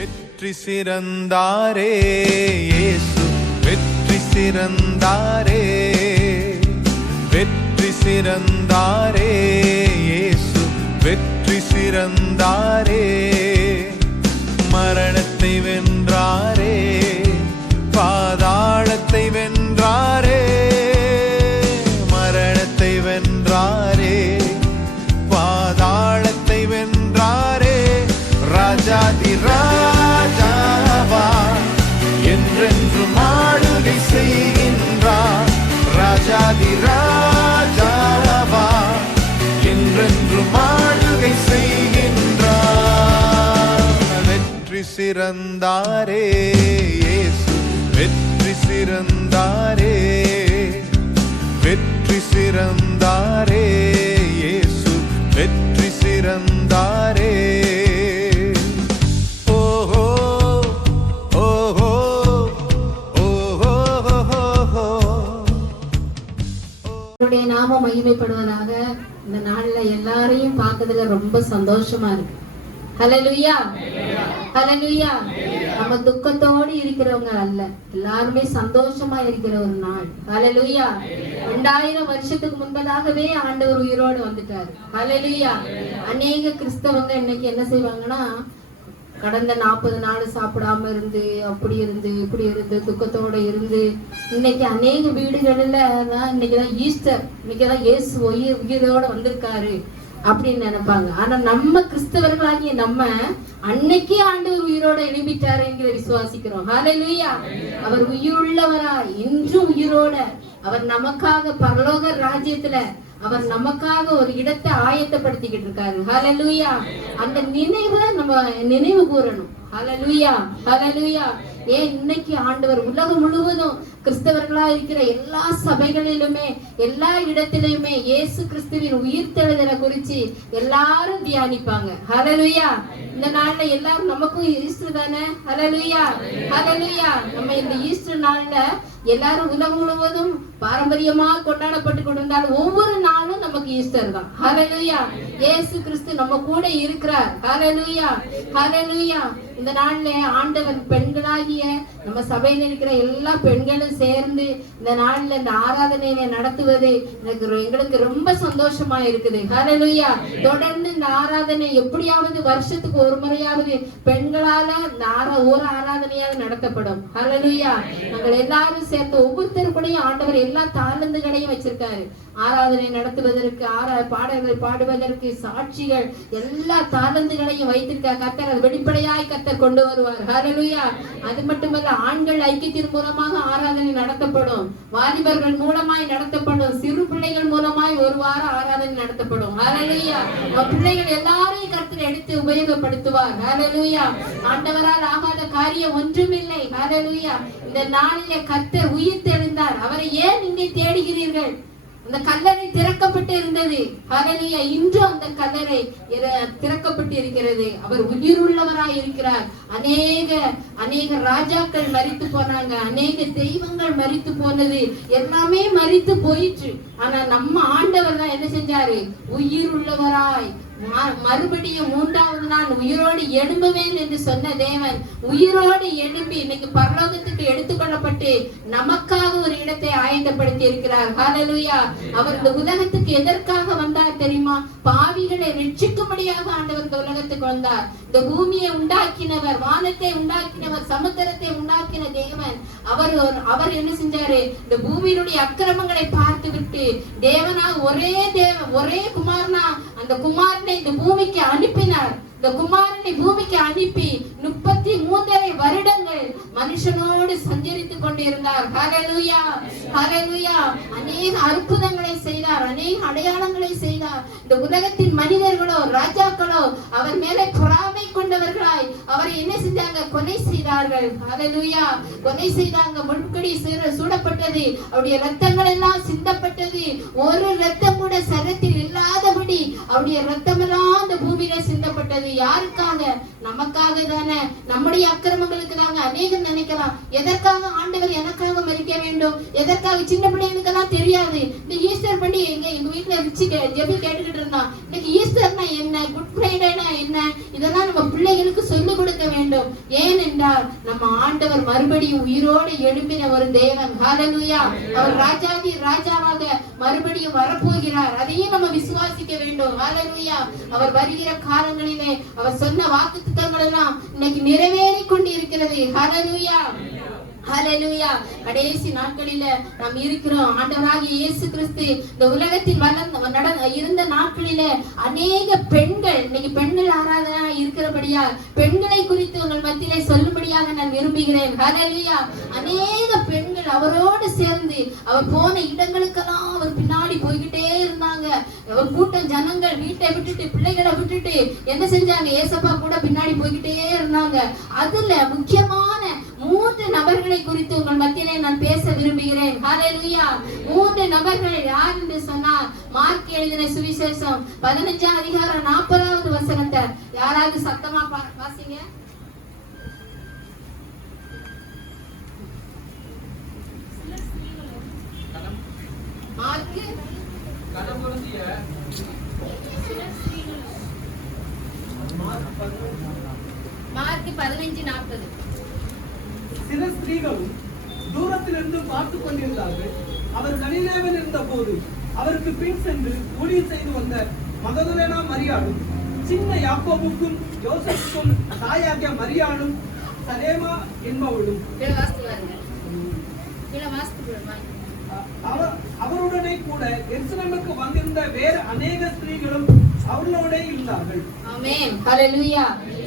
வெற்றி சிறந்தாரே இயேசு, வெற்றி சிறந்தாரே, வெற்றி சிறந்தாரே இயேசு, வெற்றி சிறந்தாரே. மரணத்தை வென்றாரே, பாதாளத்தை வென்றாரே, மரணத்தை வென்றாரே, பாதாளத்தை வென்றாரே. ராஜாதி ராஜாவா என்றென்றும் ஆளுகை செய்கின்றார். ராஜாதி ராஜாவா என்றென்றும் ஆளுகை செய்கின்றார். வெற்றி சிறந்தாரே இயேசு, வெற்றி சிறந்தாரே, வெற்றி சிறந்தாரே இயேசு, வெற்றி சிறந்தாரே. ஓஹோ ஓஹோ ஓஹோ ஓஹோ. அவருடைய நாமம் மகிமைப்படுவதாக. இந்த நாள்ல எல்லாரையும் பார்க்கறதுல ரொம்ப சந்தோஷமா இருக்கு. ஹல்லேலூயா, ஹல்லேலூயா. நம்ம துக்கத்தோடு இருக்கிறவங்க அல்ல, எல்லாருமே சந்தோஷமா இருக்கிற ஒரு நாள். ஹல்லேலூயா. 2000 வருஷத்துக்கு முன்பதாகவே ஆண்டவர் உயிரோடு வந்துட்டாரு. ஹல்லேலூயா. அநேக கிறிஸ்தவங்க இன்னைக்கு என்ன செய்வாங்கன்னா, கடந்த 40 நாள் சாப்பிடாம இருந்து, அப்படி இருந்து இப்படி இருந்து துக்கத்தோட இருந்து, இன்னைக்கு அநேக வீடுகளில் இன்னைக்குதான் ஈஸ்டர், இன்னைக்குதான் இயேசு உயிரோட வந்திருக்காரு அப்படின்னு நினைப்பாங்க. ஆனா நம்ம கிறிஸ்தவர்களாகிய நம்ம அன்னைக்கே ஆண்டவர் உயிரோட எழுப்பிட்டாரு என்கிற விசுவாசிக்கிறோம். ஹல்லேலூயா. அவர் உயிருள்ளவரா, இன்றும் உயிரோட அவர் நமக்காக பரலோக ராஜ்யத்துல அவர் நமக்காக ஒரு இடத்தை ஆயத்தப்படுத்திக்கிட்டு இருக்காரு. ஹல்லேலூயா. அந்த நினைவை நம்ம நினைவு கூறணும். ஹல்லேலூயா, ஹல்லேலூயா. ஏன் இன்னைக்கு ஆண்டவர் உலகம் முழுவதும் கிறிஸ்தவர்களா இருக்கிற எல்லா சபைகளிலுமே எல்லா இடத்திலுமே இயேசு கிறிஸ்துவின் உயிர்த்தெழுதலை குறிச்சு எல்லாரும் தியானிப்பாங்க. ஹல்லேலூயா. இந்த நாள்ல எல்லாரும் நமக்கும் ஈஸ்டர் தானே. ஹல்லேலூயா, ஹல்லேலூயா. நம்ம இந்த ஈஸ்டர் நாள்ல எல்லாரும் உலகம் முழுவதும் பாரம்பரியமா கொண்டாடப்பட்டு கொண்டிருந்தாலும் ஒவ்வொரு நாளும் நமக்கு ஈஸ்டர் தான். ஹல்லேலூயா. இயேசு கிறிஸ்து நம்ம கூட இருக்கிறார். ஹல்லேலூயா, ஹல்லேலூயா. இந்த நாள்ல ஆண்டவர் பெண்களாகிய நம்ம சபையில இருக்கிற எல்லா பெண்களும் சேர்ந்து இந்த நாள்ல இந்த ஆராதனையை நடத்துவது எங்களுக்கு ரொம்ப சந்தோஷமா இருக்குது. ஹல்லேலூயா. தொடர்ந்து இந்த ஆராதனை எப்படியாவது வருஷத்துக்கு ஒரு முறையாவது பெண்களால இந்த ஒரு ஆராதனையாவது நடத்தப்படும். ஹல்லேலூயா. நாங்கள் எல்லாரும் சேர்த்து ஒவ்வொருத்தருக்குடையும் ஆண்டவர் எல்லா தாளந்துகளையும் வச்சிருக்காரு. ஆராதனை நடத்துவதற்கு, பாடல்கள் பாடுவதற்கு, சாட்சிகள், எல்லா தாளந்துகளையும் வைத்திருக்க கர்த்தர் அது வெளிப்படையாய் கர்த்தர் கொண்டு வருவார். ஹல்லேலூயா. அது மட்டுமல்ல, ஆண்கள் ஐக்கியத்தின் மூலமாக ஆராதனை நடத்தப்படும், வாலிபர்கள் மூலமாய் நடத்தப்படும், சிறு பிள்ளைகள் மூலமாய் ஒரு வாரம் ஆராதனை நடத்தப்படும். ஹல்லேலூயா. பிள்ளைகள் எல்லாரையும் கர்த்தர் எடுத்து உபயோகப்படுத்துவார். ஹல்லேலூயா. ஆண்டவரால் ஆகாத காரியம் ஒன்றுமில்லை. ஹல்லேலூயா. இந்த நாளிலே கர்த்தர் உயிர் தெழுந்தார். அவரை ஏன் இங்கே தேடுகிறீர்கள்? அந்த கல்லறை திறக்கப்பட்டு இருந்தது. ஹல்லேலூயா. இன்றும் அந்த கல்லறை திறக்கப்பட்டு இருக்கிறது. அவர் உயிருள்ளவராய் இருக்கிறார். அநேக ராஜாக்கள் மரித்து போனாங்க, அநேக தெய்வங்கள் மரித்து போனது, எல்லாமே மரித்து போயிற்று. ஆனா நம்ம ஆண்டவர் தான் என்ன செஞ்சாரு? உயிர் உள்ளவராய் மறுபடியும் 3வது நாள் உயிரோடு எழும்புவேன் என்று சொன்ன தேவன் உயிரோடு எழும்பி இன்னைக்கு பரலோகத்துக்கு எடுத்துக்கொள்ளப்பட்டு நமக்காக ஒரு இடத்தை ஆயத்தப்படுத்தி இருக்கிறார். ஹல்லேலூயா. அவர் இந்த உலகத்துக்கு எதற்காக வந்தார் தெரியுமா? பாவிகளை ரட்சிக்கும்படியாக ஆண்டவர் இந்த உலகத்துக்கு வந்தார். இந்த பூமியை உண்டாக்கினவர், வானத்தை உண்டாக்கினவர், சமுத்திரத்தை உண்டாக்கின தேவன் அவர் என்ன செஞ்சாரு? இந்த பூமியினுடைய அக்கிரமங்களை பார்த்து விட்டு தேவனாக ஒரே குமாரனா அந்த குமாரனை இந்த பூமிக்கு அனுப்பினார். இந்த குமாரனை பூமிக்கு அனுப்பி 33 வருடங்கள் மனுஷனோடு சஞ்சரித்துக் கொண்டிருந்தார். ஹல்லேலூயா, ஹல்லேலூயா. அநேக அற்புதங்களை செய்தார், அநேக அடையாளங்களை செய்தார். இந்த உலகத்தின் மனிதர்களோ ராஜாக்களோ அவர் மேலே பொறாமை கொண்டவர்களாய் அவரை என்ன செஞ்சாங்க? கொலை செய்தார்கள். ஹல்லேலூயா. கொலை செய்தாங்க. முட்கடி சூடப்பட்டது, அவருடைய ரத்தங்கள் எல்லாம் சிந்தப்பட்டது. ஒரு ரத்தம் கூட சரத்தில் இல்லாதபடி அவருடைய ரத்தம் எல்லாம் அந்த பூமியில சிந்தப்பட்டது. யாருக்காக? நமக்காக தானே, நம்முடைய அக்கிரமங்களுக்கு தாங்க. அநேகம் நினைக்கலாம், எதற்காக ஆண்டவர் எனக்காக மரிக்க வேண்டும்? எதற்காக? சின்ன பிள்ளைகளுக்கெல்லாம் தெரியாது. இந்த ஈஸ்டர் பண்ணி எங்க வீட்டுல வச்சு ஜெபி கேட்டுக்கிட்டு இருந்தான். இன்னைக்கு ஈஸ்டர்னா என்ன, குட் ஃப்ரைடேனா என்ன, இதெல்லாம் நம்ம பிள்ளைகளுக்கு சொல்லிக் கொடுக்க வேண்டும். வேண்டும். ஏனென்றால் நம்ம ஆண்டவர் மறுபடியும் உயிரோடு எழும்பின ஒரு தேவன். ஹalleluya. அவர் ராஜாதி ராஜாவாக மறுபடியும் வரப்போகிறார். அதையும் நம்ம விசுவாசிக்க வேண்டும். ஹalleluya. அவர் வருகிற காலங்களிலே அவர் சொன்ன வாக்குத்தத்தங்கள் எல்லாம் இன்னைக்கு நிறைவேறிக் கொண்டிருக்கிறது. ஹalleluya. ஹalleluya. கடைசி நாட்களில நாம் இருக்கிறோம். ஆண்டவராகிய இயேசு கிறிஸ்து இந்த உலகத்தில் இருந்த நாட்களில அநேக பெண்கள், இன்னைக்கு பெண்கள் ஆராதனை இருக்கிறபடியா பெண்களை குறித்து உங்கள் மத்தியிலே சொல்லும்படியாக நான் விரும்புகிறேன். ஹalleluya. அநேக பெண்கள் அவரோடு சேர்ந்து அவர் போன இடங்களுக்கெல்லாம் அவர் பின்னாடி போய்கிட்டே இருந்தாங்க. அவர் கூட்டம் ஜனங்கள் வீட்டை விட்டுட்டு பிள்ளைகளை விட்டுட்டு என்ன செஞ்சாங்க? ஏசப்பா கூட பின்னாடி போய்கிட்டே இருந்தாங்க. அதுல முக்கியமான 3 நபர்களை குறித்து உங்கள் மத்தியிலே நான் பேச விரும்புகிறேன். ஹalleluya. 3 நபர்கள் யார் என்று சொன்னால், மார்க் எழுதின சுவிசேஷம் 15ஆம் அதிகாரம் 40வது வசனத்தை யாராவது சத்தமா வாசிங்க. மார்க் 15:40. சில ஸ்திரீகளும் தூரத்திலிருந்து பார்த்து கொண்டிருந்தார்கள். அவர் கலிலேயாவில் இருந்த போது அவருக்கு பின் சென்று ஊழியம் செய்து வந்த மகதலேனா மரியாளும், சின்ன யாக்கோபுக்கும் யோசேப்புக்கும் தாயாகிய மரியாளும், சலேமா என்பவளும் அவருடனே கூட எருசலேமுக்கு வந்திருந்த வேறு அநேக ஸ்திரீகளும் அவர்களோட இருந்தார்கள். ஆமென். ஹalleluya.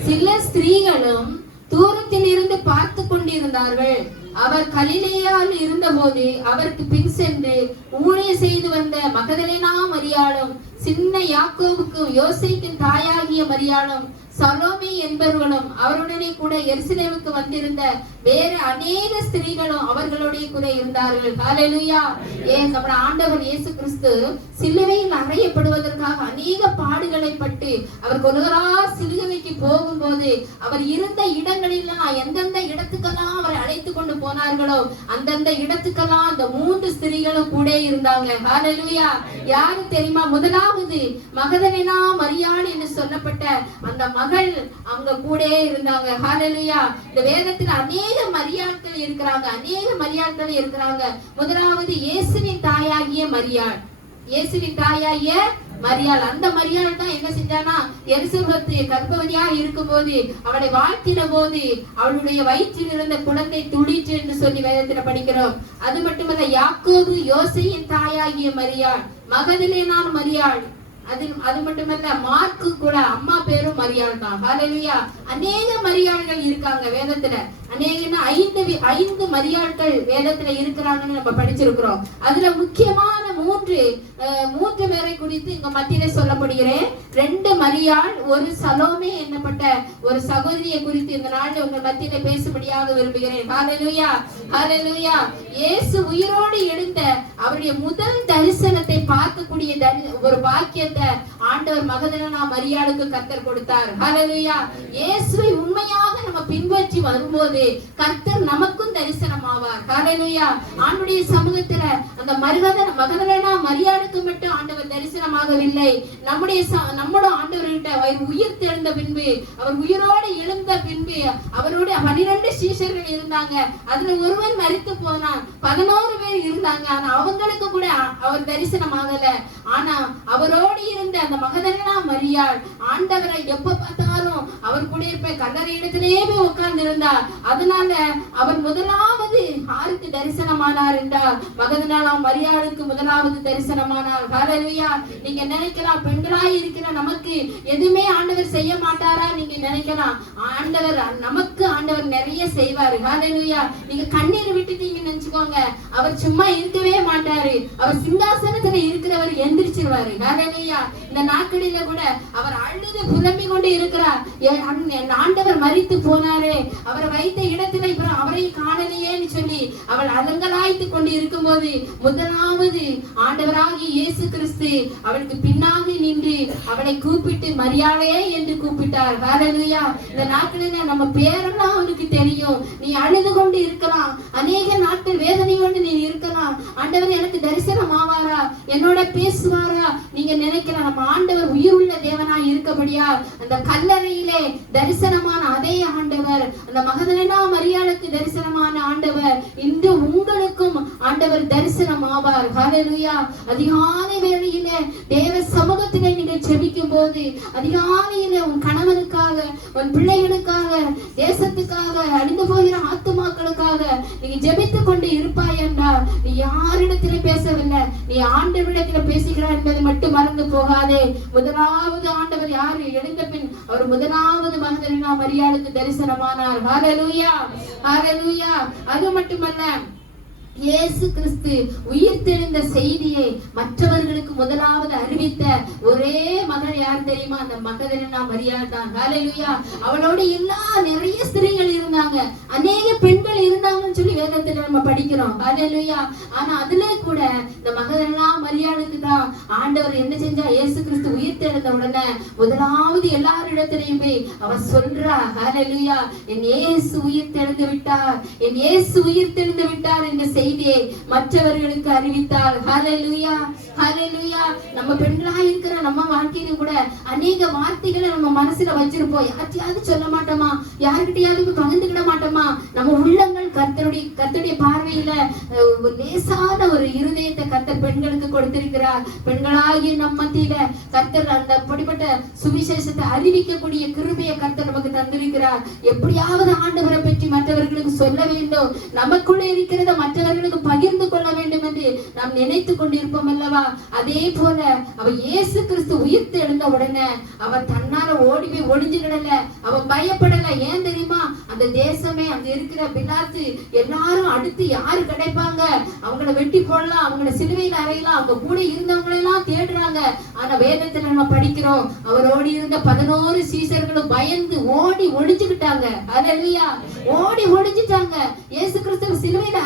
சில ஸ்திரீகளும் தூரத்தில் இருந்து பார்த்து கொண்டிருந்தார்கள். அவர் கலிலேயாவில் இருந்தபோது அவருக்கு பின் சென்று ஊழியம் செய்து வந்த மகதலேனா மரியாளும், சின்ன யாக்கோபுக்கும் யோசேப்பின் தாயாகிய மரியாளும், சலோமி என்பவர்களும் அவருடனே கூட எருசலேமுக்கு வந்திருந்த வேறு அநேக ஸ்திரீகளும் அவர்களோட கூட இருந்தார்கள். ஹalleluya. நம்முடைய ஆண்டவர் இயேசு கிறிஸ்து சிலுவையில் அறையப்படுவதற்காக அநேக பாடுகளை பட்டு அவர் கொலுகரா சிலுவைக்கு போகும்போது அவர் இருந்த இடங்களில் எந்தெந்த இடத்துக்கெல்லாம் அவரை அழைத்து கொண்டு போனார்களோ அந்தந்த இடத்துக்கெல்லாம் அந்த 3 ஸ்திரீகளும் கூட இருந்தாங்க. ஹalleluya. யாரு தெரியுமா? முதலாவது மகதலேனா மரியாள் என்று சொல்லப்பட்ட அந்த மகள் அவங்க கூட இருந்தாங்க. ஹalleluya. இந்த வேதத்தில் அநேக மரியாள்கள் இருக்கிறாங்க. முதலாவது இயேசுவின் தாயாகிய மரியாள். அந்த மரியாள் தான் என்ன செஞ்சானா, எலிசபெத் கர்ப்பவதியா இருக்கும்போது அவளை வாழ்த்தின போது அவளுடைய வயிற்றில் இருந்த குழந்தை துடிச்சு என்று சொல்லி வேதத்துல படிக்கிறோம். அது மட்டுமல்ல, யாக்கோபு யோசேயின் தாயாகிய மரியாள், மகதலேனா மரியாள், அது மட்டுமல்ல மார்க்கு கூட அம்மா பேரும் மரியாள் தான். ஹalleluya. அநேக மரியாள்கள் இருக்காங்க வேதத்துல. அநேகமா 5 மரியாள்கள் வேதத்துல இருக்கிறாங்கன்னு நம்ம படிச்சிருக்கிறோம். அதுல முக்கியமான 3 பேரை குறித்து இங்க மத்தியில சொல்லப்படுகிறேன். 2 மரியாள், ஒரு சலோமே என்னப்பட்ட ஒரு சகோதரியை குறித்து இந்த நாள்ல உங்க மத்தியில பேசும்படியாக விரும்புகிறேன். ஹalleluya. ஹalleluya. இயேசு உயிரோடு எழுந்த அவருடைய முதல் தரிசனத்தை பார்க்கக்கூடிய ஒரு பாக்கியத்தை ஆண்டவர் மகதலேனா மரியாளுக்கு கர்த்தர் கொடுத்தார். ஹalleluya. இயேசுவை உண்மையாக நம்ம பின்பற்றி வரும்போது கர்த்தர் நமக்கும் தரிசனமாவார். ஹalleluya. ஆண்டவருடைய சமூகத்துல அந்த மகதலேனா மரியாளுக்கு மட்டும் ஆண்டவர் தரிசனமாகவில்லை. நம்முடைய ஆண்டவர்கிட்ட உயிர் தெழுந்த பின்பு, அவர் உயிரோடு எழுந்த பின்பு அவரோட 12 சீஷர்கள் இருந்தாங்க. அதுல ஒருவன் மரித்து போனான். 11 பேர் இருந்தாங்க. ஆனா அவங்களுக்கு கூட அவர் தரிசனமாகல. ஆனா அவரோடு இருந்த அந்த மகதலேனா மரியாள் ஆண்டவரை எப்ப பார்த்தாலும் அவர் கூட இருப்ப கல்லறை இடத்திலேயே போய் உட்கார்ந்து இருந்தார். அதனால அவர் முதலாவது யாருக்கு தரிசனமானார் என்றால் மகதலேனா மரியாளுக்கு முதலாவது தரிசனமானார். ஹalleluya. நீங்க நினைக்கலாம், பெண்களாய் இருக்கிற நமக்கு எதுவுமே ஆண்டவர் செய்ய மாட்டாரா நீங்க நினைக்கலாம். நமக்கு ஆண்டவர் நிறைய செய்வாரு. ஹalleluya. நீங்க கண்ணீர் விட்டுட்டீங்கன்னு நினைச்சுக்கோங்க, அவர் சும்மா இருக்கவே மாட்டாரு. அவர் சிங்காசனத்துல இருக்கிறவர் எந்திரிச்சிருவாரு. ஹalleluya. இந்த நாட்களில கூட அவர் அழுது புலம்பிக் கொண்டு இருக்கிறார். ஆண்டவர் மரித்து போனாரே, அவரை வைத்த இடத்துல இப்ப அவரை காணலையேன்னு சொல்லி அவள் அலங்கலாய்த்து கொண்டு இருக்கும் போது முதலாவது ஆண்டவராகிய இயேசு கிறிஸ்து அவளுக்கு பின்னாக நின்று அவளை கூப்பிட்டு மரியாளே என்று கூப்பிட்டார். ஹalleluya. இந்த நாட்களில நம்ம பேரெல்லாம் அவருக்கு தெரியும். நீ அழுது கொண்டு இருக்கலாம், அநேக நாட்கள் வேதனையோடு நீ இருக்கலாம். ஆண்டவர் எனக்கு தரிசனம் ஆவாரா, என்னோட பேசுவாரா நீங்க நினைக்கலாம். நம்ம ஆண்டவர் உயிருள்ள தேவனாய் இருக்கபடியா அந்த கல்லறையிலே தரிசனமான அதே ஆண்டவர் அந்த மகதலேனா மரியாளுக்கு தரிசனமான ஆண்டவர் இன்று உங்களுக்கும் ஆண்டவர் தரிசனம் ஆவார். ஹல்லேலூயா. அதிகாலை வேளையிலே தேவ சமூகத்திலே நீங்கள் ஜெபிக்கும் போது, அதிகாலையிலே உன் கணவனுக்காக, உன் பிள்ளைகளுக்காக, தேசத்துக்காக, அழிந்து போகிற ஆத்துமாக்களுக்காக நீங்க ஜெபித்துக் கொண்டு இருப்பாய் என்றால், நீ யாரிடத்திலே பேசவில்லை, நீ ஆண்டவரிடத்திலே பேசுகிறாய் என்பதை மட்டும் மறந்து போகாதே. முதலாவது ஆண்டவர் யாரு? எழுந்த பின் அவர் முதலாவது மகதலேனா மரியாளுக்கு தரிசனமானார். ஹல்லேலூயா, ஹல்லேலூயா. அது மட்டுமல்ல, இயேசு கிறிஸ்து உயிர்த்தெழுந்த செய்தியை மற்றவர்களுக்கு முதலாவது அறிவித்த ஒரே மகள் யார் தெரியுமா? அந்த மகதலேனா மரியாள் தான். ஹல்லேலூயா. அவளோட நிறைய ஸ்திரீகள் இருந்தாங்க, அநேக பெண்கள் இருந்தாங்கன்னு சொல்லி வேதத்துல நம்ம படிக்கிறோம். ஹல்லேலூயா. ஆனா அதுல கூட இந்த மகதலேனா மரியாளுக்கு தான் ஆண்டவர் என்ன செஞ்சா? இயேசு கிறிஸ்து உயிர்த்தெழுந்த உடனே முதலாவது எல்லாரிடத்திலையும் போய் அவர் சொல்றா, ஹல்லேலூயா, என் இயேசு உயிர்த்தெழுந்து விட்டார், என் இயேசு உயிர்த்தெழுந்து விட்டார் என்ற செய்தியை மற்றவர்களுக்கு அறிவித்தார். ஹல்லேலூயா, ஹல்லேலூயா. நம்ம பெண்களா இருக்கிற நம்ம வாழ்க்கையில கூட அநேக வார்த்தைகளை நம்ம மனசுல வச்சிருப்போம். யார்கிட்டயாவது சொல்ல மாட்டோமா? யாருக்கிட்டையாவது பகிர்ந்துக்கிட மாட்டோமா? நம்ம உள்ளங்கள் கர்த்தருடைய பார்வையில லேசான ஒரு இருதயத்தை கர்த்தர் பெண்களுக்கு கொடுத்திருக்கிறார். பெண்களாகிய நம்ம மத்தியில கர்த்தர் அந்த அப்படிப்பட்ட சுவிசேஷத்தை அறிவிக்கக்கூடிய கிருபையை கர்த்தர் நமக்கு தந்திருக்கிறார். எப்படியாவது ஆண்டவரை பற்றி மற்றவர்களுக்கு சொல்ல வேண்டும், நமக்குள்ள இருக்கிறத மற்றவர்களுக்கு பகிர்ந்து கொள்ள வேண்டும் என்று நாம் நினைத்து கொண்டிருப்போம் அல்லவா? அதே போல அவர் இயேசு கிறிஸ்து உயிர்த்து எழுந்த உடனே அவர் தன்னால ஓடி போய் ஒளிஞ்சுக்கிடல, அவன் பயப்படல. ஏன் தெரியுமா? அந்த தேசமே, அங்க இருக்கிற பிலாத்து எல்லாரும் அடுத்து யாரு கிடைப்பாங்க, அவங்கள வெட்டி போடலாம், அவங்கள சிலுவையில் அறையலாம், அவங்க கூட இருந்தவங்களெல்லாம் தேடுறாங்க. ஆனா வேதத்துல நம்ம படிக்கிறோம், அவரோடு இருந்த 11 சீசர்களும் பயந்து ஓடி ஒளிஞ்சுக்கிட்டாங்க. ஹல்லேலூயா. ஓடி ஒளிஞ்சிட்டாங்க. இயேசு கிறிஸ்து சிலுவையில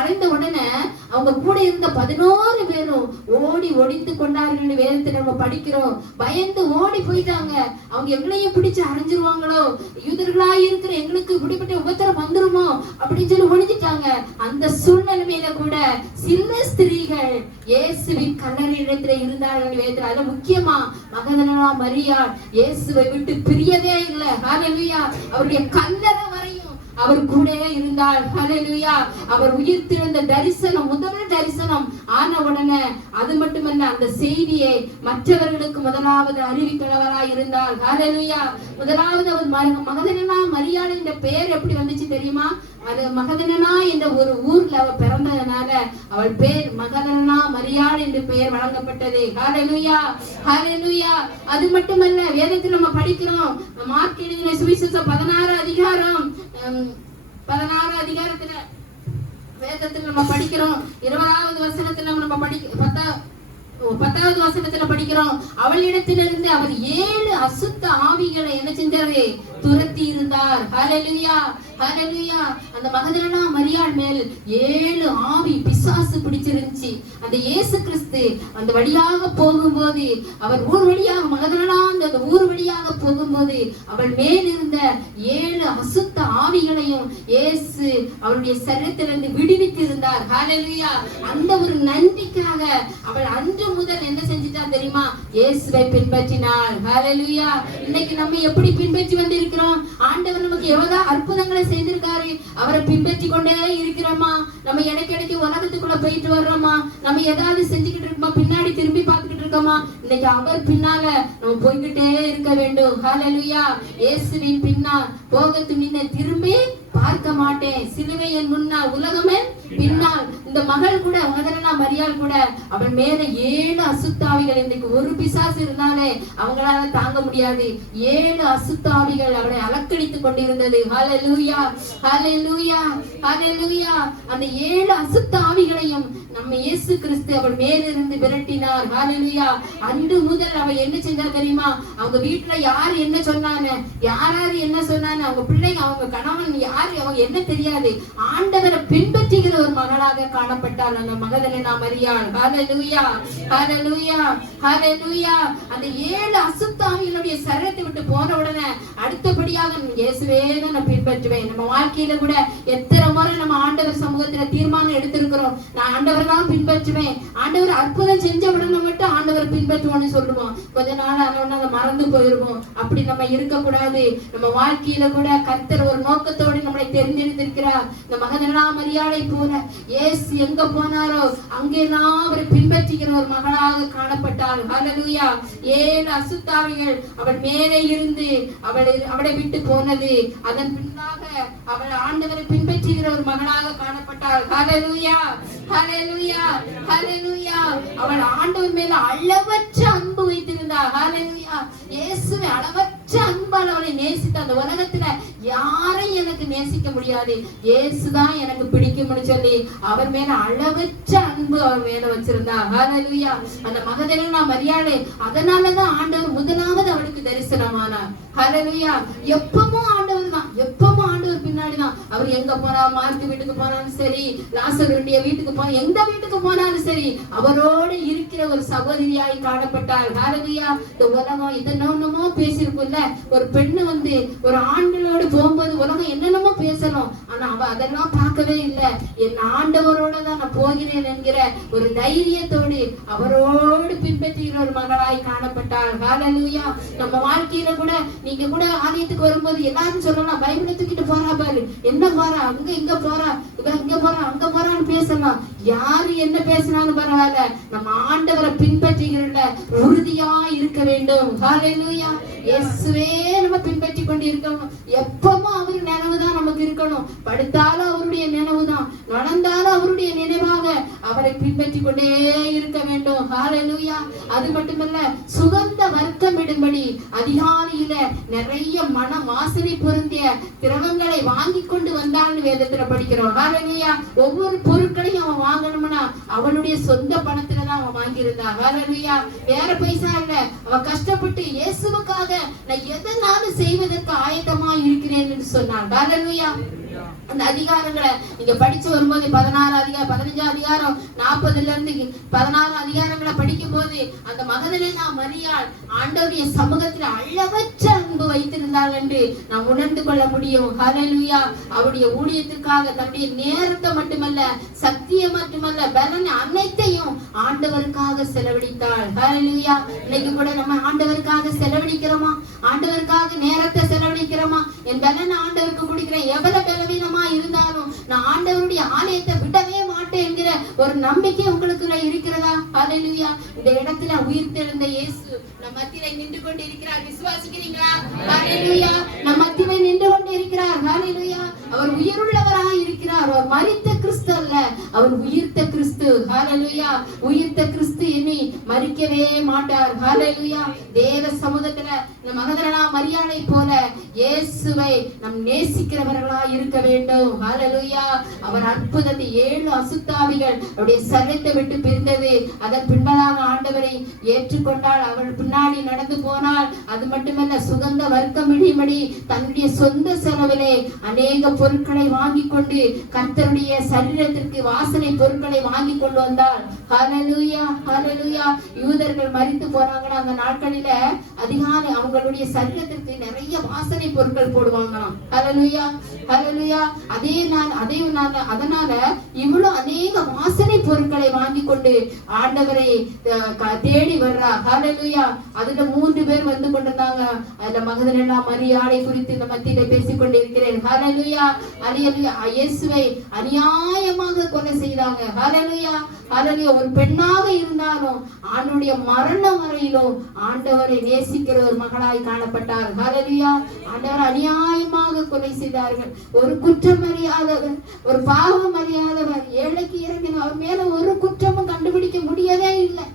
அறைந்த உடனே அவங்க கூட இருந்த 11 பேரும் ஓடி ஒளிந்து கொண்டார்கள். வேதத்துல நம்ம படிக்கிறோம். பயந்து ஓடி போயிட்டாங்க. அவங்க எங்களையும் பிடிச்சு அரைஞ்சிருவாங்களோ, யூதர்களா இருக்கிற எங்களுக்கு இப்படிப்பட்ட உபத்திரம் வந்துருமோ அப்படின்னு சொல்லி ஒளிஞ்சிட்டாங்க. அந்த சூழ்நிலையில கூட சில ஸ்திரீகள் இயேசுவின் கல்லறையிடத்துல இருந்தார்கள் வேதத்துல. அதுல முக்கியமா மகதலேனா மரியாள் இயேசுவை விட்டு பிரியவே இல்லை. ஹல்லேலூயா. அவருடைய கல்லறை வரையும் அவர் கூட இருந்தார். ஹல்லேலூயா. அவர் உயிர்த்தெழுந்த தரிசனம், முதல் தரிசனம் ஆன உடனே அது மட்டுமல்ல, அந்த செய்தியை மற்றவர்களுக்கு முதலாவது அறிவிக்கிறவராய் இருந்தார். ஹல்லேலூயா. முதலாவது அவர் மகதலேனா மரியாள் என்ற பெயர் எப்படி வந்துச்சு தெரியுமா? அது மகதலேனா என்ற ஒரு ஊர்ல அவள் பிறந்ததுனால அவள் பேர் மகதலேனா மரியாள் என்று பெயர் வழங்கப்பட்டது. ஹல்லேலூயா, ஹல்லேலூயா. அது மட்டுமல்ல, வேதத்தில் நம்ம படிக்கிறோம், மார்க் எழுதின சுவிசேஷம் 16 அதிகாரத்துல வேதத்தில் நம்ம படிக்கிறோம், 20வது வசனத்துல நம்ம 10வது வசனத்துல படிக்கிறோம், அவளிடத்திலிருந்து அவர் 7 அசுத்த ஆவிகளை என்ன செஞ்சாரு? துரத்தி இருந்தார். ஹல்லேலூயா, ஹல்லேலூயா. அந்த மகதலேனா மரியாள் மேல் 7 ஆவி பிசாசு பிடிச்சிருந்துச்சு. அந்த இயேசு கிறிஸ்து அந்த வழியாக போகும்போது, அவர் ஊர் வழியாக, மகதலேனா அந்த ஊர் வழியாக போகும்போது அவள் மேல் இருந்த 7 அசுத்த ஆவிகளையும் இயேசு அவருடைய சரீரத்திலிருந்து விடுவித்து இருந்தார். ஹல்லேலூயா. அந்த ஒரு நன்றிக்காக அவள் அன்று முதல் என்ன செஞ்சிட்டா தெரியுமா? இயேசுவை பின்பற்றினாள். ஹல்லேலூயா. இன்னைக்கு நம்ம எப்படி பின்பற்றி வந்திருக்கிறோம்? ஆண்டவர் நமக்கு எவ்வளவு அற்புதங்களை செய்திருக்காரு, அவரை பின்பற்றி கொண்டே இருக்கிறோமா? நம்ம இடைக்கிடைக்கு உலகத்துக்குள்ள போயிட்டு வர்றோமா? நம்ம ஏதாவது செஞ்சுக்கிட்டு இருக்கோமா? பின்னாடி திரும்பி பார்த்துக்கிட்டு இருக்கோமா? இன்னைக்கு அவர் பின்னால நம்ம போய்கிட்டே இருக்க வேண்டும். ஹல்லேலூயா. இயேசுவின் பின்னால் போக துணிந்த திரும்பி பார்க்க மாட்டேன், சிலுவையின் முன்னால் உலகமே பின்னால். இந்த மகள் கூட, மகதலேனா மரியாள் கூட, அவள் மேல 7 அசுத்தாவிகள், இன்னைக்கு ஒரு பிசாசு இருந்தாலே அவங்களால தாங்க முடியாது. 7 அசுத்தாவிகள் அவளை அலக்கடித்துக் கொண்டிருந்தது. ஹல்லேலூயா, ஹல்லேலூயா, ஹல்லேலூயா. அந்த 7 அசுத்தாவிகளையும் நம்ம இயேசு கிறிஸ்து அவள் மேலிருந்து விரட்டினார். ஹல்லேலூயா. அன்று முதல் அவள் என்ன செஞ்சா தெரியுமா? அவங்க வீட்டுல யார் என்ன சொன்னாங்க, யாராரு என்ன சொன்னாங்க, அவங்க பிள்ளைங்க, அவங்க கணவன் யாரு, அவங்க என்ன தெரியாது, ஆண்டவரை பின்பற்றுகிற ஒரு மகளாக காணப்பட்டாள் அந்த மகதலேனா மரியாள். ஹல்லேலூயா, ஹல்லேலூயா, ஹல்லேலூயா. அந்த 7 அசுத்தாவிகளுடைய சரீரத்தை விட்டு போன உடனே அடுத்தபடியாக இயேசுவே தான் நான் பின்பற்றுவேன். நம்ம வாழ்க்கையில கூட எத்தனை முறை நம்ம ஆண்டவர் சமூகத்துல தீர்மானம் எடுத்திருக்கிறோம், நான் ஆண்டவர் தான் பின்பற்றுவேன். ஆண்டவர் அற்புதம் செஞ்ச உடனே மட்டும் ஆண்டவர் ஆண்டவர் பின்பற்றுவோம்னு சொல்லுவோம், கொஞ்ச நாள் ஆனோம்னா அதை மறந்து போயிருவோம். அப்படி நம்ம இருக்கக்கூடாது. நம்ம வாழ்க்கையில கூட கர்த்தர் ஒரு நோக்கத்தோடு நம்மளை தெரிஞ்செடுத்திருக்கிறார். இந்த மகதலேனா மரியாளை போல இயேசு எங்க போனாரோ அங்கெல்லாம் அவரை பின்பற்றுகிற ஒரு மகளாக காணப்பட்டாள். ஹல்லேலூயா. 7 அசுத்தாவிகள் அவள் மேலே இருந்து அவளை விட்டு போனது. அதன் பின்னாக அவள் ஆண்டவரை பின்பற்றுகிற ஒரு மகளாக காணப்பட்டாள். ஹல்லேலூயா, ஹல்லேலூயா, ஹல்லேலூயா. அவள் ஆண்டவர் மேல அளவற்ற அன்பு வைத்திருந்தாள். ஹல்லேலூயா. இயேசுவை அளவற்ற அன்பால் அவளை நேசித்த அந்த உலகத்துல யாரையும் எனக்கு நேசிக்க முடியாது, இயேசுதான் எனக்கு பிடிக்கும்னு சொல்லி அவர் மேல அளவற்ற அன்பு அவர் மேல வச்சிருந்தா. ஹல்லேலூயா. அந்த மகதலேனா மரியாளை அதனாலதான் ஆண்டவர் முதலாவது அவளுக்கு தரிசனமானார். ஹல்லேலூயா. எப்பவும் ஆண்டவர் தான், எப்பவும் ஆண்டவர் பின்னாடிதான். அவர் எங்க போனா, மார்க்கு வீட்டுக்கு போனாலும் சரி, லாசருடைய வீட்டுக்கு போனா, எந்த வீட்டுக்கு போனாலும் சரி, அவரோடு இருக்கிற ஒரு சகோதரியாய் காணப்பட்டார். ஹல்லேலூயா. இந்த உலகம் என்னென்னமோ பேசிருக்கும்ல, ஒரு பெண்ணு வந்து ஒரு ஆண்களோடு போகும்போது உலகம் என்னென்னமோ பேசணும், ஆனா அவ அதெல்லாம் பார்க்கவே இல்லை. என் ஆண்டவரோட தான் நான் போகிறேன் என்கிற ஒரு தைரியத்தோடு அவரோடு பின்பற்றுகிற ஒரு மகளாய் காணப்பட்டார். ஹல்லேலூயா. நம்ம வாழ்க்கையில கூட நீங்க கூட ஆலயத்துக்கு வரும்போது எல்லாரும் சொல்லலாம், பைபிளை தூக்கிட்டு போறா பாரு, என்ன போறா, அங்க இங்க போறா, இங்க போறா, அங்க போறான்னு பேசலாம். யாரு என்ன பேசினாலும் பரவாயில்ல, நம்ம ஆண்டவரை பின்பற்றுகிறத உறுதியா இருக்க வேண்டும். ஹல்லேலூயா. இயேசுவே நம்ம பின்பற்றி கொண்டு இருக்கணும். எப்பவும் அவரு நினைவுதான் நமக்கு இருக்கணும். படுத்தாலும் அவருடைய நினைவுதான், நடந்தாலும் அவருடைய நினைவாக அவரை பின்பற்றி கொண்டே இருக்க வேண்டும். ஹல்லேலூயா. அது மட்டுமல்ல, சுகந்த வர்க்கமிடும்படி அதிகாலையில நிறைய மன வாசனை பொருந்திய திரவங்களை வாங்கி கொண்டு வந்தான்னு வேதத்துல படிக்கிறோம். ஹல்லேலூயா. ஒவ்வொரு பொருட்களையும் அவன் வாங்கணும்னா அவனுடைய சொந்த பணத்துலதான் அவன் வாங்கியிருந்தா. ஹல்லேலூயா. வேற பைசா இல்ல. அவன் கஷ்டப்பட்டு இயேசுவுக்காக நான் எதனாலும் செய்வதற்கு ஆயத்தமா இருக்கிறேன் என்று சொன்னான். ஹல்லேலூயா. அந்த அதிகாரங்களை நீங்க படிச்சு வரும்போது 16 அதிகாரம் 15 அதிகாரம் 40ல இருந்து 16 அதிகாரங்களை படிக்கும் போது அந்த மகதலேனா மரியாள் ஆண்டவருடைய சமூகத்தில் அளவற்ற அன்பு வைத்திருந்தாள் என்று நாம் உணர்ந்து கொள்ள முடியும். ஹல்லேலூயா. அவருடைய ஊழியத்திற்காக தன்னுடைய நேரத்தை மட்டுமல்ல, சக்தியை மட்டுமல்ல, பலன் அனைத்தையும் ஆண்டவருக்காக செலவழித்தாள். ஹல்லேலூயா. இன்னைக்கு கூட நம்ம ஆண்டவருக்காக செலவழிக்கிறோமா? ஆண்டவருக்காக நேரத்தை செலவழிக்கிறோமா? என் பலன் ஆண்டவருக்கு கொடுக்கிறேன். எவ்வளவு பலவீனமா இருந்தாலும் நான் ஆண்டவருடைய ஆலயத்தை விடவே மாட்டேன் என்கிற ஒரு நம்பிக்கை உங்களுக்கு இருக்கிறதா? ஹல்லேலூயா. இந்த இடத்துல உயிர்த்தெழுந்த இயேசு நம் மத்தியிலே நின்று கொண்டு இருக்கிறார். விசுவாசிக்கிறீங்களா? ஹல்லேலூயா. நம் மத்தியிலே நின்று கொண்டு இருக்கிறார். ஹல்லேலூயா. அவர் உயிருள்ளவராய் இருக்கிறார். அவர் மரித்த கிறிஸ்து அல்ல, அவர் உயிர்த்த கிறிஸ்து. ஹல்லேலூயா. உயிர்த்த கிறிஸ்து இனி மரிக்கவே மாட்டார். ஹல்லேலூயா. தேவ சமூகத்துல இந்த மகதலேனா மரியாளை போல இயேசுவை நம் நேசிக்கிறவர்களாய் இருக்க வேண்டும். ஹல்லேலூயா. அவர் அற்புதத்தை 7 அசுத்தாவிகள் அவருடைய சரீரத்தை விட்டு பிரிந்தது. அதன் பின்பதாக ஆண்டவரை ஏற்றுக்கொண்டால், அவள் பின்னாடி நடந்து போனால். அது மட்டுமல்ல, சுகந்த வர்க்கம் இடியும்படி தன்னுடைய சொந்த செலவிலே அநேக பொருட்களை வாங்கி கொண்டு கர்த்தருடைய சரீரத்திற்கு வாசனை பொருட்களை வாங்கி கொண்டு வந்தாள். ஹல்லேலூயா. ஹல்லேலூயா. யூதர்கள் மரித்து போறாங்கன்னா அந்த நாட்களில அதிகாலை அவங்களுடைய சரீரத்திற்கு நிறைய வாசனை பொருட்கள் போடுவாங்களாம். ஹல்லேலூயா. ஹல்லேலூயா. அதனால இவ்வளவு அநேக வாசனை பொருட்களை வாங்கி கொண்டு ஆண்டவரை தேடி வர்றா. ஹல்லேலூயா. அதுல 3 பேர் வந்து கொண்டிருந்தாங்க. அதுல மகதலேனா மரியாளை குறித்து இந்த மத்தியில பேசிக் கொண்டிருக்கிறேன். ஹல்லேலூயா. இயேசுவை அநியாயமாக கொலை செய்தாங்க. ஹல்லேலூயா. ஹல்லேலூயா. ஒரு பெண்ணாக இருந்தாலும் ஆண்டவருடைய மரணம் வரையிலும் ஆண்டவரை நேசிக்கிற ஒரு மகளாய் காணப்பட்டார். ஹல்லேலூயா. ஆண்டவர் அநியாயமாக கொலை செய்தார்கள். ஒரு குற்றம் அறியாதவர், ஒரு பாவம் அறியாதவர், ஏழைக்கு இறங்கின அவர் மேல ஒரு குற்றமும் கண்டுபிடிக்க முடியவே இல்லை.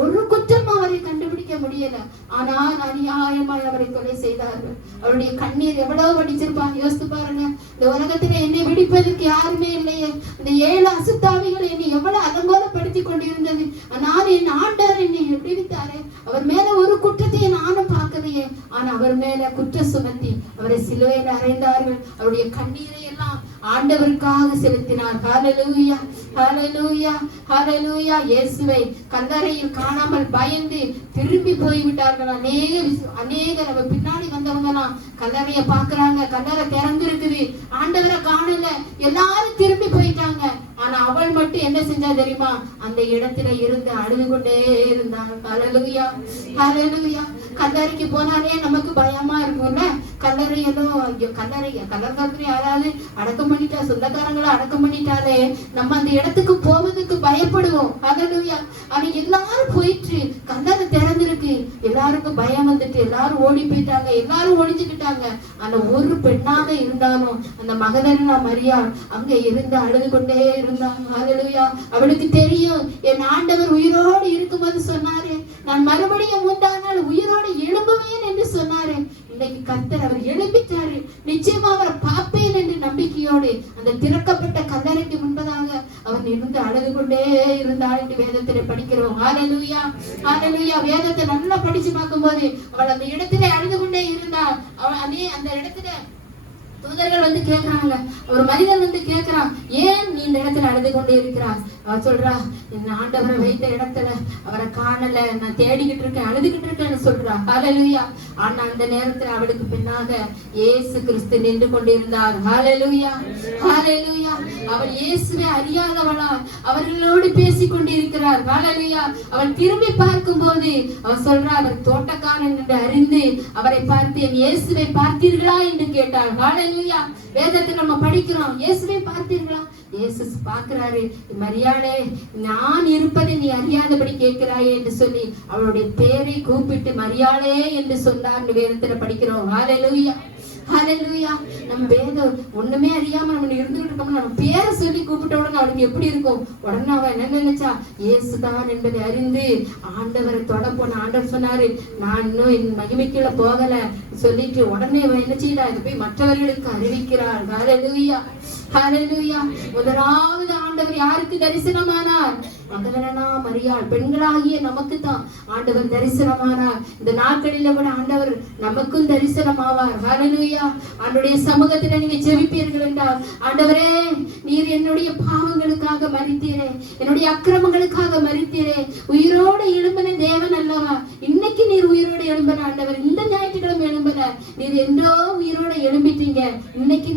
ஒரு குற்றம் அவரை கண்டுபிடிக்க முடியல. ஆனால் அநியாயமாய் அவரை கொலை செய்தார்கள். அவருடைய கண்ணீர் எவ்வளவு வடிச்சிருப்பாங்க யோசித்து பாருங்க. இந்த உலகத்துல என்னை விடிப்பதற்கு யாருமே இல்லையே. இந்த 7 அசுத்தாவிகள் என்னை எவ்வளவு அலங்கோலப்படுத்தி கொண்டிருந்தது. ஆனால் என் ஆண்டவர் என்னை விடுவித்தாரே. அவர் மேல ஒரு குற்றத்தை நானும் பார்க்கலையே. ஆனா அவர் மேல குற்றம் சுமத்தி அவரை சிலுவையில் அறைந்தார்கள். அவருடைய கண்ணீரை எல்லாம் ஆண்டவருக்காக செலுத்தினார். ஹல்லேலூயா. ஹல்லேலூயா. ஹல்லேலூயா. இயேசுவை கல்லறையில் காணாமல் பயந்து திரும்பி போய்விட்டார்கள். அநேகர் அவர் பின்னாடி வந்தவங்கலாம் கல்லறைய பாக்குறாங்க. கல்லறை திறந்து இருக்குது, ஆண்டவரை காணல, எல்லாரும் திரும்பி போயிட்டாங்க. ஆனா அவள் மட்டும் என்ன செஞ்சா தெரியுமா? அந்த இடத்துல இருந்து அழுது கொண்டே இருந்தாள். ஹல்லேலூயா, ஹல்லேலூயா. கல்லறைக்கு போனாலே நமக்கு பயமா இருக்கும்ல. கல்லறை ஏதோ கல்லறை யாராவது அடக்கம் பண்ணிட்டா, சொந்தக்காரங்களை அடக்கம் பண்ணிட்டாலே நம்ம அந்த இடத்துக்கு போவதுக்கு பயப்படுவோம். ஹல்லேலூயா. ஆனா எல்லாரும் போயிட்டு கல்லறை திறந்திருக்கு, எல்லாருக்கும் பயம் வந்துட்டு எல்லாரும் ஓடி போயிட்டாங்க, எல்லாரும் ஒளிஞ்சுக்கிட்டாங்க. ஆனா ஒரு பெண்ணாக இருந்தாலும் அந்த மகதலேனா மரியாள் அங்க இருந்து அழுது கொண்டே இருந்தாங்க. ஹல்லேலூயா. அவளுக்கு தெரியும், என் ஆண்டவர் உயிரோடு இருக்கும்போது சொன்னாரு, நான் மறுபடியும் 3ஆம் நாள் உயிரோடு எழும்புவேன் என்று சொன்னாரு. இன்னைக்கு கர்த்தர் அவர் எழுப்பிட்டாரு. நிச்சயமா அவரை பார்ப்பேன் என்று நம்பிக்கையோடு அந்த திறக்கப்பட்ட கல்லறைக்கு முன்பதாக அவன் இருந்து அழுது கொண்டே இருந்தாள் என்று வேதத்திலே படிக்கிறோம். ஹல்லேலூயா, ஹல்லேலூயா. வேதத்தை நல்லா படிச்சு பார்க்கும் போது அவள் அந்த இடத்திலே அழுது கொண்டே இருந்தாள். அவள் அந்த இடத்துல தூதர்கள் வந்து கேட்கிறாங்க, ஒரு மனிதன் வந்து கேட்கிறான், ஏன் நீ இந்த இடத்துல அழுது கொண்டே இருக்கிறார்? அவ சொல்றா, என் ஆண்டவரை வைத்த இடத்துல அவரை காணல, நான் தேடிக்கிட்டு இருக்கேன், அழுதுகிட்டு இருக்கேன்னு சொல்றா. ஹல்லேலூயா. ஆனா அந்த நேரத்துல அவளுக்கு பின்னாக இயேசு கிறிஸ்து நின்று கொண்டிருந்தார். ஹல்லேலூயா, ஹல்லேலூயா. அவள் இயேசுவை அறியாதவளா அவர்களோடு பேசி கொண்டிருக்கிறார். ஹல்லேலூயா. அவள் திரும்பி பார்க்கும் போது அவள் சொல்றா, அவர் தோட்டக்காரன் என்று அறிந்து அவரை பார்த்து, என் இயேசுவை பார்த்தீர்களா என்று கேட்டாள். ஹல்லேலூயா. வேதத்தை நம்ம படிக்கிறோம், இயேசுவை பார்த்தீர்களா? இயேசு பார்க்கிறாரு, மரியாளே, நான் இருப்பதை நீ அறியாதபடி கேட்கிறாயே என்று சொல்லி அவளுடைய பேரை கூப்பிட்டு மரியாளே என்று சொன்னார். வேதத்துல படிக்கிறோம். ஹல்லேலூயா, ஹல்லேலூயா. நம்ம வேதம் ஒண்ணுமே அறியாம நம்ம இருந்துகிட்டு இருக்கோம், நம்ம பேரை சொல்லி கூப்பிட்ட உடனே அவளுக்கு எப்படி இருக்கும்? உடனே அவ என்ன நினைச்சா, இயேசுதான் என்பதை அறிந்து ஆண்டவரை தொட போன. ஆண்டவர் சொன்னாரு, நான் இன்னும் என் மகிமைக்குள்ள போகல சொல்லிட்டு உடனே என்ன செய்யறா, இது போய் மற்றவர்களுக்கு அறிவிக்கிறார். ஹல்லேலூயா, ஹல்லேலூயா. முதலாவது ஆண்டவர் யாருக்கு தரிசனமானார்? மகதலேனா மரியாள், பெண்களாகிய நமக்கு தான் ஆண்டவர் தரிசனமானார். இந்த நாட்களில கூட ஆண்டவர் நமக்கும் தரிசனமாவார். ஹல்லேலூயா. ஆண்டவருடைய சமூகத்துல நீங்க ஜெபிப்பீர்கள் என்றால், ஆண்டவரே, நீர் என்னுடைய பாவங்களுக்காக மரித்தீரே, என்னுடைய அக்கிரமங்களுக்காக மரித்தீரே, உயிரோடு எழும்பின தேவன் அல்லவா, இன்னைக்கு நீர் உயிரோடு எழும்பின ஆண்டவர், இந்த ஞாயிற்றுக்கிழமை எழும்பல, நீர் என்றோ உயிரோடு எழும்பிட்டீங்க. இன்னைக்கு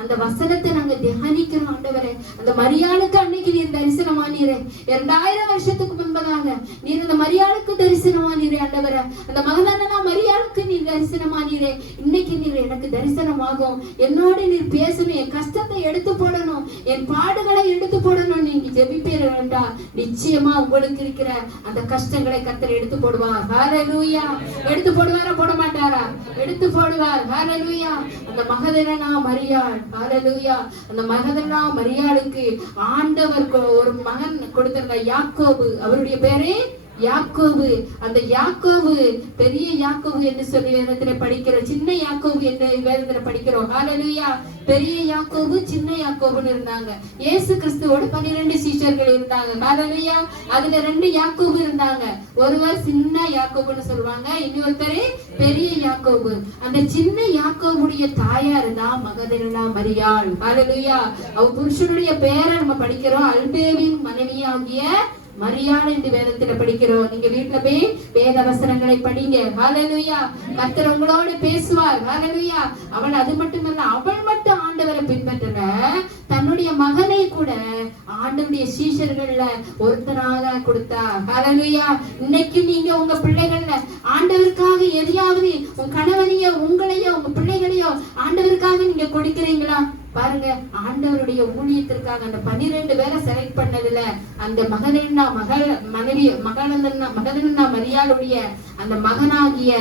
அந்த வசனத்தை நாங்க தியானிக்கிறோம். ஆண்டவரே, அந்த மரியாளுக்கு அன்னைக்கு நீர் தரிசனமானீரே, 2000 வருஷத்துக்கு முன்பதாக நீர் அந்த மரியாளுக்கு தரிசனமானீரே. ஆண்டவரே, அந்த மகதலேனா மரியாளுக்கு நீர் தரிசனமானீரே, இன்னைக்கு நீர் எனக்கு தரிசனமாகும், என்னோடு நீர் பேசணும், என் கஷ்டத்தை எடுத்து போடணும், என் பாடுகளை எடுத்து போடணும் நீங்க ஜெபிப்பீர்கள் என்றால் நிச்சயமா உங்களுக்கு இருக்கிற அந்த கஷ்டங்களை கர்த்தர் எடுத்து போடுவார். ஹல்லேலூயா. எடுத்து போடுவாரா, போட மாட்டாரா? எடுத்து போடுவார். ஹல்லேலூயா. அந்த மகதலேனா மரியாள், ஹல்லேலூயா. அந்த மகதலேனா மரியாளுக்கு ஆண்டவர் ஒரு மகன் கொடுத்திருந்த யாக்கோபு, அவருடைய பேரே யாக்கோபு. அந்த யாக்கோபு பெரிய யாக்கோபு என்று சொல்லி வேதத்துல படிக்கிறோம், சின்ன யாக்கோபு என்று வேதத்துல படிக்கிறோம். ஹல்லேலூயா. பெரிய யாக்கோபு, சின்ன யாக்கோபுன்னு இருந்தாங்க. இயேசு கிறிஸ்துவோட 12 சீஷர்கள் இருந்தாங்க. ஹல்லேலூயா. அதுல 2 யாக்கோபு இருந்தாங்க. ஒருவர் சின்ன யாக்கோபுன்னு சொல்லுவாங்க, இன்னொருத்தர் பெரிய யாக்கோபு. அந்த சின்ன யாக்கோபுடைய தாயார் தான் மகதலேனா மரியாள். ஹல்லேலூயா. அவ புருஷனுடைய பேரை நம்ம படிக்கிறோம், அல்பேவின் மனைவியாகிய மரியாள் என்று வேதத்துல படிக்கிறோம். நீங்க வீட்டுல போய் வேத வசனங்களை படிங்க. ஹல்லேலூயா. கர்த்தர் உங்களோடு பேசுவார். ஹல்லேலூயா. அவள் அது மட்டுமல்ல, அவள் மட்டும் ஆண்டவரை பின்பற்றல, தன்னுடைய மகனை கூட ஆண்டவருடைய சீஷர்கள்ல ஒருத்தராக கொடுத்தார். ஹல்லேலூயா. இன்னைக்கு நீங்க உங்க பிள்ளைகள்ல ஆண்டவருக்காக எதையாவது உங்க கணவனையோ உங்களையோ உங்க பிள்ளைகளையோ ஆண்டவருக்காக நீங்க கொடுக்கிறீங்களா? பாருங்க, ஆண்டவருடைய ஊழியத்திற்காக அந்த 12 பேரை செலக்ட் பண்ணதுல அந்த மகதலேனா மரியாளுடைய அந்த மகனாகிய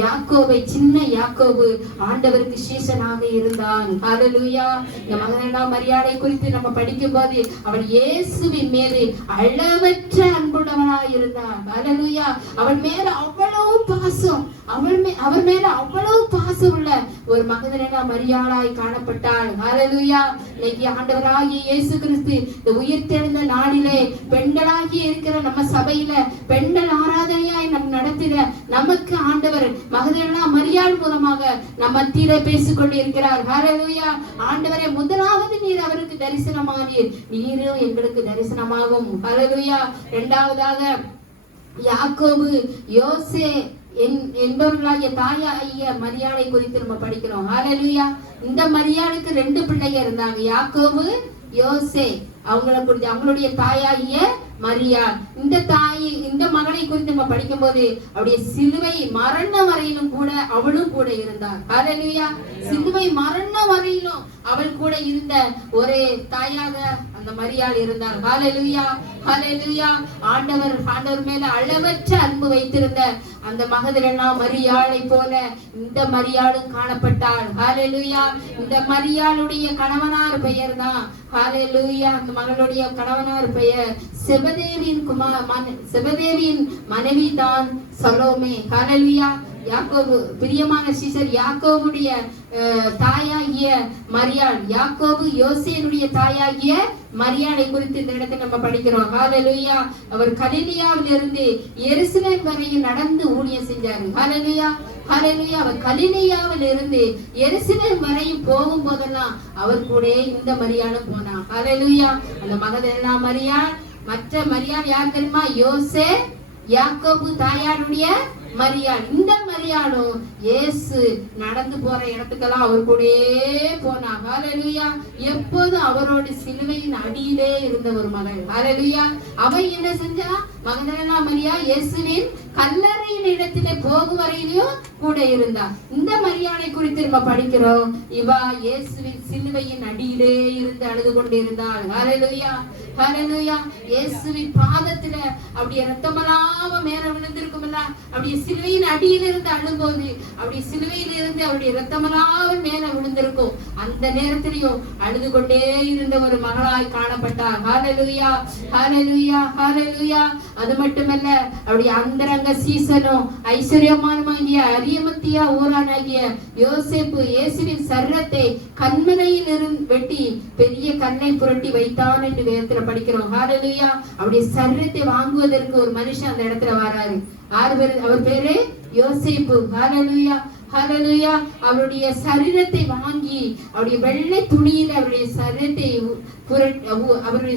யாக்கோபை, சின்ன யாக்கோபு ஆண்டவருக்கு சீஷனாக இருந்தான். ஹல்லேலூயா. இந்த மகதலேனா மரியாளை குறித்து நம்ம படிக்கும் போது அவள் இயேசுவின் மீது அளவற்ற அன்புள்ளவனாய் இருந்தான். ஹல்லேலூயா. அவள் மேல அவ்வளவு பாசம், அவர் மேல அவ்வளவு பாசம் உள்ள ஒரு மகதலேனா மரியாளாய் காணப்பட்டாள். ஹல்லேலூயா. இன்னைக்கு ஆண்டவராகிய இயேசு கிறிஸ்து இந்த உயிர்த்தெழுந்த நாளிலே பெண்களாகி இருக்கிற நம்ம சபையில பெண்கள் ஆராதனையாய் நம் நடத்திட நமக்கு ஆண்டவர் மகதலேனா மரியாள் மூலமாக நம்ம மத்தியிலே பேசிக் கொண்டிருக்கிறார். ஹல்லேலூயா. ஆண்டவரே, முதலாவது நீர் அவருக்கு தரிசனமானீர், நீரும் எங்களுக்கு தரிசனமாகும். ஹல்லேலூயா. இரண்டாவதாக யாக்கோபு, யோசே என்பவர்களாகிய தாயாகிய மரியாளை குறித்து நம்ம படிக்கிறோம். ஹல்லேலூயா. இந்த மரியாளுக்கு 2 பிள்ளைங்க இருந்தாங்க, யாக்கோபு, யோசே, அவங்களை குறித்து அவங்களுடைய தாயாகிய மரியாள். இந்த மகளை குறித்து நம்ம படிக்கும் போது அவருடைய சிலுவை மரண வரையிலும் கூட அவளும் கூட இருந்தார். ஹல்லேலூயா. சிலுவை மரண வரையிலும் அவள் கூட இருந்த ஒரே தாயாக அந்த மரியாள் இருந்தார். ஹல்லேலூயா, ஹல்லேலூயா. ஆண்டவர் மேல அளவற்ற அன்பு வைத்திருந்த அந்த மகதலேனா மரியாளை போல இந்த மரியாளும் காணப்பட்டாள். ஹல்லேலூயா. இந்த மரியாளுடைய கணவனார் பெயர் தான் ஹல்லேலூயா, அந்த மகளுடைய கணவனார் பெயர் செபதேவியின் மனைவி தான் சலோமே. ஹல்லேலூயா. யாக்கோபு, பிரியமான சீசர் யாக்கோபுடைய தாயாகிய மரியாள், யாக்கோபு யோசேனுடைய தாயாகிய மரியாளை குறித்து இந்த இடத்தை நம்ம படிக்கிறோம். ஹல்லேலூயா. அவர் கலிலியாவில் இருந்து எருசலேம் வரையும் நடந்து ஊழியம் செஞ்சாரு. ஹல்லேலூயா, ஹல்லேலூயா. அவர் கலிலியாவில் இருந்து எருசலேம் வரையும் போகும் போதெல்லாம் அவர் கூட இந்த மரியாளும் போனான். ஹல்லேலூயா. அந்த மகதலேனா மரியாள். மற்ற மரியாள் யார் தெரியுமா? யோசே, யாக்கோபு தாயாருடைய மரியாள். இந்த மரியாளும் இயேசு நடந்து போற இடத்துக்கெல்லாம் அவர் கூடயே போனா. ஹல்லேலூயா. எப்போதும் அவரோட சிலுவையின் அடியிலே இருந்த ஒரு மகள். ஹல்லேலூயா. அவ என்ன செஞ்சா? மகதலேனா மரியா இயேசுவின் கல்லறையின் இடத்திலே போகும் வரையிலும் கூட இருந்தா. இந்த மரியாளை குறித்து நம்ம படிக்கிறோம். இவா இயேசுவின் சிலுவையின் அடியிலே இருந்து அழுது கொண்டிருந்தாள். ஹல்லேலூயா, ஹல்லேலூயா. இயேசுவின் பாதத்துல அப்படியே ரத்தமெல்லாம் மேல விழுந்திருக்கும்ல, அப்படியே சிலுவையின் அடியில இருந்து அழும்போது அப்படி சிலுவையில இருந்து அவருடைய ரத்தமெல்லாம் மேல விழுந்திருக்கும். அந்த நேரத்திலையும் அழுது கொண்டே இருந்த ஒரு மகளாய் காணப்பட்டார். ஹல்லேலூயா, ஹல்லேலூயா, ஹல்லேலூயா. அது மட்டுமல்ல, அவருடைய அந்தரங்க சீசனும் ஐஸ்வர்யமானமாகிய அரியமத்தியா ஊரானாகிய யோசேப்பு இயேசுவின் சரீரத்தை கண்மனையில் இருந்து வெட்டி பெரிய கண்ணை புரட்டி வைத்தான் என்று வேதத்துல படிக்கிறோம். ஹல்லேலூயா. அவருடைய சரீரத்தை வாங்குவதற்கு ஒரு மனுஷன் அந்த இடத்துல வராரு. அவர் பேரு யோசேப்பு. ஹல்லேலூயா, ஹல்லேலூயா. அவருடைய சரீரத்தை வாங்கி அவருடைய வெள்ளை துணியில அவருடைய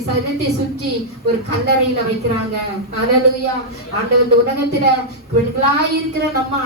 சரீரத்தை சுற்றி ஒரு கல்லறையில வைக்கிறாங்க. ஹல்லேலூயா. ஆண்டவர் இந்த உலகத்துல பெண்களாயிருக்கிற நம்ம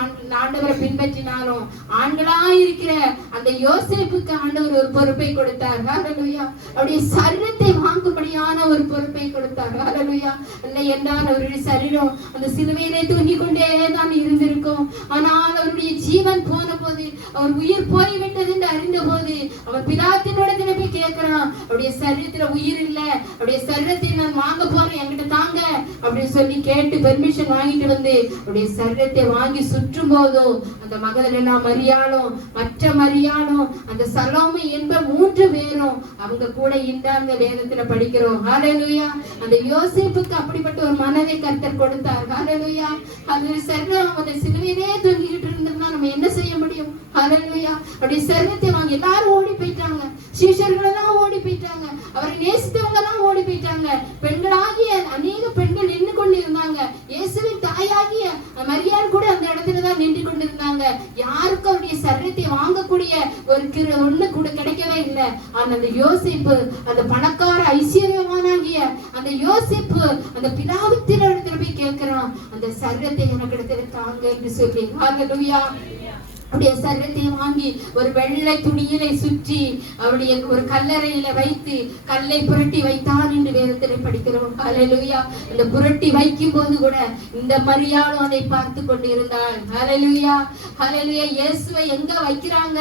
ஆண்டவரை பின்பற்றினாலும் ஆண்களாயிருக்கிற அந்த யோசேப்புக்கு ஆண்டவர் ஒரு பொறுப்பை கொடுத்தார். ஹல்லேலூயா. அவருடைய சரீரத்தை வாங்கும்படியான ஒரு பொறுப்பை கொடுத்தார். ஹல்லேலூயா. இல்லை என்றால் அவருடைய சரீரம் அந்த சிலுவையிலே தூங்கிக் கொண்டே தான் இருந்திருக்கும். ஆனால் அவருடைய ஜீவன் போன போது, அவர் உயிர் போய்விட்டது என்று அறிந்த போது அவர் பிலாத்தினிடத்துல போய் கேட்கிறான், அவருடைய சரீரத்துல உயிர் இல்ல, அவருடைய சரீரத்தை நான் வாங்க போறேன், என்கிட்ட தாங்க அப்படின்னு சொல்லி கேட்டு பெர்மிஷன் வாங்கிட்டு வந்து அவருடைய சரீரத்தை வாங்கி சுற்றும் போதும் அந்த மகதலேனா மரியாளும் மற்ற மரியாளும் அந்த சலோமே என்ப 3 பேரும் அவங்க கூட இந்த வேதத்துல படிக்கிறோம். ஹல்லேலூயா. அந்த யோசேப்புக்கு அப்படிப்பட்ட ஒரு மனதை கர்த்தர் கொடுத்தார். ஹல்லேலூயா. அந்த சரீரம் அந்த சிலுவையிலே தொங்கிக்கிட்டு இருந்ததுன்னா நம்ம என்ன செய்ய முடியும்? ஹல்லேலூயா. அப்படி சரீரத்தை வாங்கி எல்லாரும் ஓடி போயிட்டாங்க. சீஷர்கள் எல்லாம் ஓடி போயிட்டாங்க. அவரை நேசித்தவங்க எல்லாம் ஓடி போயிட்டாங்க. பெண்களாகிய அநேக பெண்கள் நின்று கொண்டு இருந்தாங்க. இயேசுவின் தாயாகிய மரியாள் கூட அந்த இடத்துலதான் நின்று கொண்டிருந்தாங்க. யாருக்கும் அவருடைய சரீரத்தை வாங்கக்கூடிய ஒரு ஒண்ணு கூட கிடைக்கவே இல்லை. ஆனா அந்த யோசேப்பு, அந்த பணக்கார ஐஸ்வர்யமானாகிய அந்த யோசேப்பு அந்த பிதாவின் இடத்துல போய் கேட்கிறான், அந்த சரீரத்தை எனக்கு இடத்துல தாங்க என்று சொல்லி. ஹல்லேலூயா. அவருடைய சரீரத்தை வாங்கி ஒரு வெள்ளை துணியிலை சுற்றி அவருடைய ஒரு கல்லறையில வைத்து கல்லை புரட்டி வைத்தான் என்று வேதத்திலே படிக்கிறோம். ஹல்லேலூயா. அந்த புரட்டி வைக்கும் போது கூட இந்த மரியாளும் அதை பார்த்து கொண்டிருந்தாள். ஹல்லேலூயா, ஹல்லேலூயா. இயேசுவை எங்க வைக்கிறாங்க,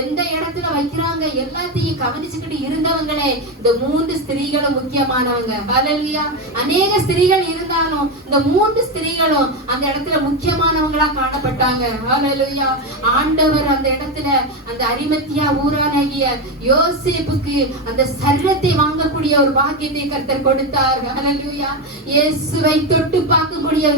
எந்த இடத்துல வைக்கிறாங்க, எல்லாத்தையும் கவனிச்சுக்கிட்டு இருந்தவங்களே இந்த 3 ஸ்திரீகளும் முக்கியமானவங்க. ஹல்லேலூயா. அநேக ஸ்திரீகள் இருந்தாலும் இந்த 3 ஸ்திரீகளும் அந்த இடத்துல முக்கியமானவங்களா காணப்பட்டாங்க. ஹல்லேலூயா. ஆண்டவர் அந்த இடத்துல அந்த அரிமத்தியா ஊரானாகிய யோசேப்புக்கு அந்த சரீரத்தை வாங்கக்கூடிய ஒரு பாக்கியத்தை கர்த்தர் கொடுத்தார். ஹல்லேலூயா. இயேசுவை தொட்டு பார்க்கக்கூடிய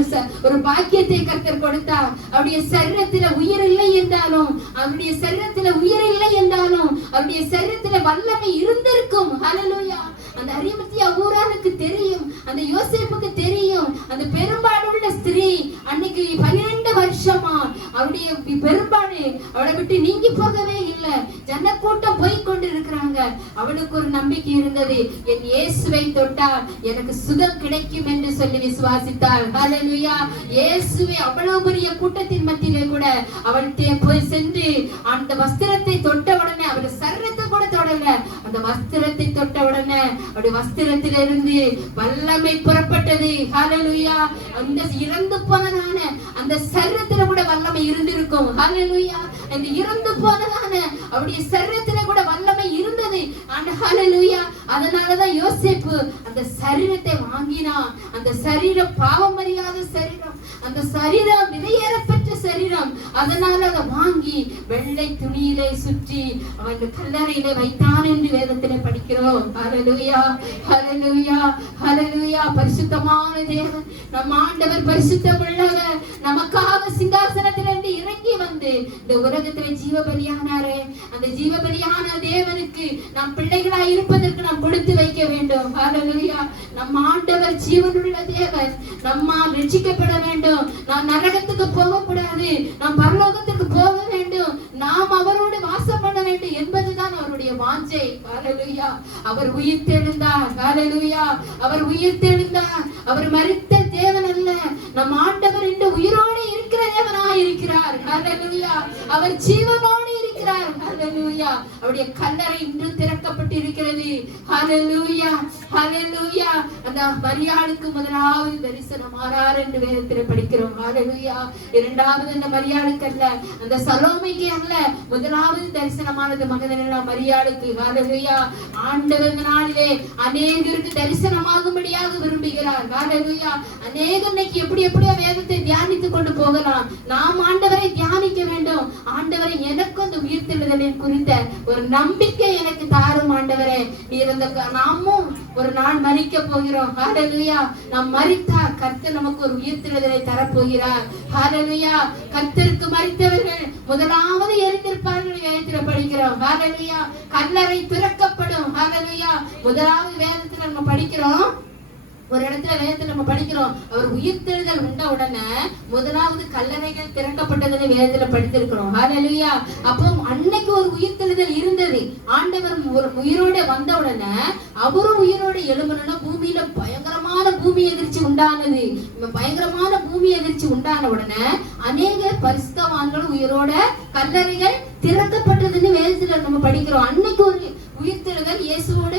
ஒரு பாக்கியத்தை கர்த்தர் கொடுத்தார். அவருடைய சரீரத்துல உயிர் இல்லை என்றாலும் அவருடைய சரீரத்துல உயிர் இல்லை என்றாலும் அவருடைய சரீரத்துல வல்லமை இருந்திருக்கும். ஹல்லேலூயா. அந்த அரிமத்தியா ஊரானுக்கு தெரியும், அந்த யோசேப்புக்கு தெரியும். அந்த பெரும்பாடுள்ள ஸ்திரீ அன்னைக்கு 12 வருஷமா அவருடைய பெரும்பாடு அவளை விட்டு நீங்கி போகவே இல்லை. ஜனக்கூட்டம் போய் கொண்டு இருக்கிறாங்க. அவளுக்கு ஒரு நம்பிக்கை இருந்தது, என் இயேசுவை தொட்டால் எனக்கு சுகம் கிடைக்கும் என்று சொல்லி விசுவாசித்தாள். ஹல்லேலூயா. இயேசுவை அவ்வளவு பெரிய கூட்டத்தின் மத்தியிலே கூட அவள் போய் சென்று அந்த வஸ்திரத்தை தொட்ட உடனே அவள் சரீரத்தை கூட தொடல, அந்த அந்த வஸ்திரத்தை தொட்ட உடனே அப்படி வஸ்திரத்திலிருந்து வல்லமை புறப்பட்டது. ஹல்லேலூயா. அந்த இறந்து போனதான அந்த சரீரத்துல கூட வல்லமை இருந்திருக்கும். ஹல்லேலூயா. அந்த இறந்து போனதான அவருடைய சரீரத்துல கூட வல்லமை இருந்தது. ஹல்லேலூயா. அதனாலதான் யோசேப்பு அந்த சரீரத்தை வாங்கினான். அந்த சரீரம் பாவம் அறியாத சரீரம், அந்த சரீரம் விலையேறப்பட்ட சரீரம். அதனால அதை வாங்கி வெள்ளை துணியிலே சுற்றி அவன் கல்லறையிலே வைத்தான் என்று வேதத்திலே படிக்கிறோம். ஹல்லேலூயா, ஹல்லேலூயா, ஹல்லேலூயா. பரிசுத்தமான தேவன் நம் ஆண்டவர் பரிசுத்தம் உள்ளவர். நமக்காக சிங்காசனத்திலிருந்து இறங்கி வந்து இந்த உலகத்திலே ஜீவபலியானாரே. அந்த ஜீவபலியான தேவனுக்கு நாம் பிள்ளைகளாய் இருப்பதற்கு நாம் கொடுத்து வைக்க வேண்டும். ஹல்லேலூயா. நம் ஆண்டவர் ஜீவனுள்ள தேவன். நம்மால் ரட்சிக்கப்பட வேண்டும். நாம் நரகத்துக்கு போகக்கூடாது, நாம் பரலோகத்துக்கு போக வேண்டும், நாம் அவரோடு வாசம் பண்ண வேண்டும் என்பதுதான் அவருடைய வாஞ்சை. ஹல்லேலூயா. அவர் உயிர்த்தெழுந்தார். ஹல்லேலூயா. அவர் உயிர்த்தெழுந்தார். அவர் மரித்த தேவன் அல்ல, நம் ஆண்டவர் இந்த உயிரோடு இருக்கிற தேவனாய் இருக்கிறார். ஹல்லேலூயா. அவர் ஜீவனோடு இருக்கிறார். ஹல்லேலூயா. அவருடைய கல்லறை இன்றும் திறக்கப்பட்டு இருக்கிறது. ஹல்லேலூயா, ஹல்லேலூயா. அந்த மரியாளுக்கு முதலாவது தரிசனம் ஆறார் என்று வேதத்தில் படிக்கிறோம். ஹல்லேலூயா. இரண்டாவது அந்த மரியாளுக்கு அல்ல, அந்த சலோமைக்கு அல்ல, முதலாவது தரிசனமானது மகதலேனா மரியாளுக்கு. ஹல்லேலூயா. ஆண்டவர் நாளிலே அநேகருக்கு தரிசனமாகும்படியாக விரும்புகிறார். ஹல்லேலூயா. அநேகர் இன்னைக்கு எப்படியோ வேதத்தை தியானித்துக் கொண்டு போகலாம். நாம் ஆண்டவரை தியானிக்க வேண்டும். ஆண்டவரை எனக்கு அந்த உயிர்த்தெழுதலின் குறித்த ஒரு நம்பிக்கை எனக்கு தாரும் ஆண்டவரே. நாமும் ஒரு நாள் மரிக்க போகிறோம். ஹல்லேலூயா. நாம் மரித்தால் கர்த்தர் நமக்கு ஒரு உயிர்த்தெழுதலை தரப்போகிறார். ஹல்லேலூயா. கர்த்தருக்கு மரித்தவர்கள் முதலாவது எழுந்திருப்பார்கள் வேதத்தில் படிக்கிறோம். ஹல்லேலூயா. கல்லறை திறக்கப்படும். ஹல்லேலூயா. முதலாவது வேதத்துல நம்ம படிக்கிறோம், ஒரு இடத்துல வேதத்துல நம்ம படிக்கிறோம், அவர் உயிர்த்தெழுதல் உண்ட உடனே முதலாவது கல்லறைகள் திறக்கப்பட்டதுன்னு வேதத்துல படித்திருக்கிறோம். ஹல்லேலூயா. அப்போ அன்னைக்கு ஒரு உயிர்த்தெழுதல் இருந்தது. ஆண்டவர் உயிரோட வந்த உடனே அவரும் உயிரோட எழும்பணும்னா பூமியில பயங்கரமான பூமி எதிர்ச்சி உண்டானது. பயங்கரமான பூமி எதிர்ச்சி உண்டான உடனே அநேக பரிசுத்தவான்கள் உயிரோட கல்லறைகள் திறக்கப்பட்டதுன்னு வேதத்துல நம்ம படிக்கிறோம். அன்னைக்கு ஒரு உயிர்த்தெழுதல் இயேசுவோட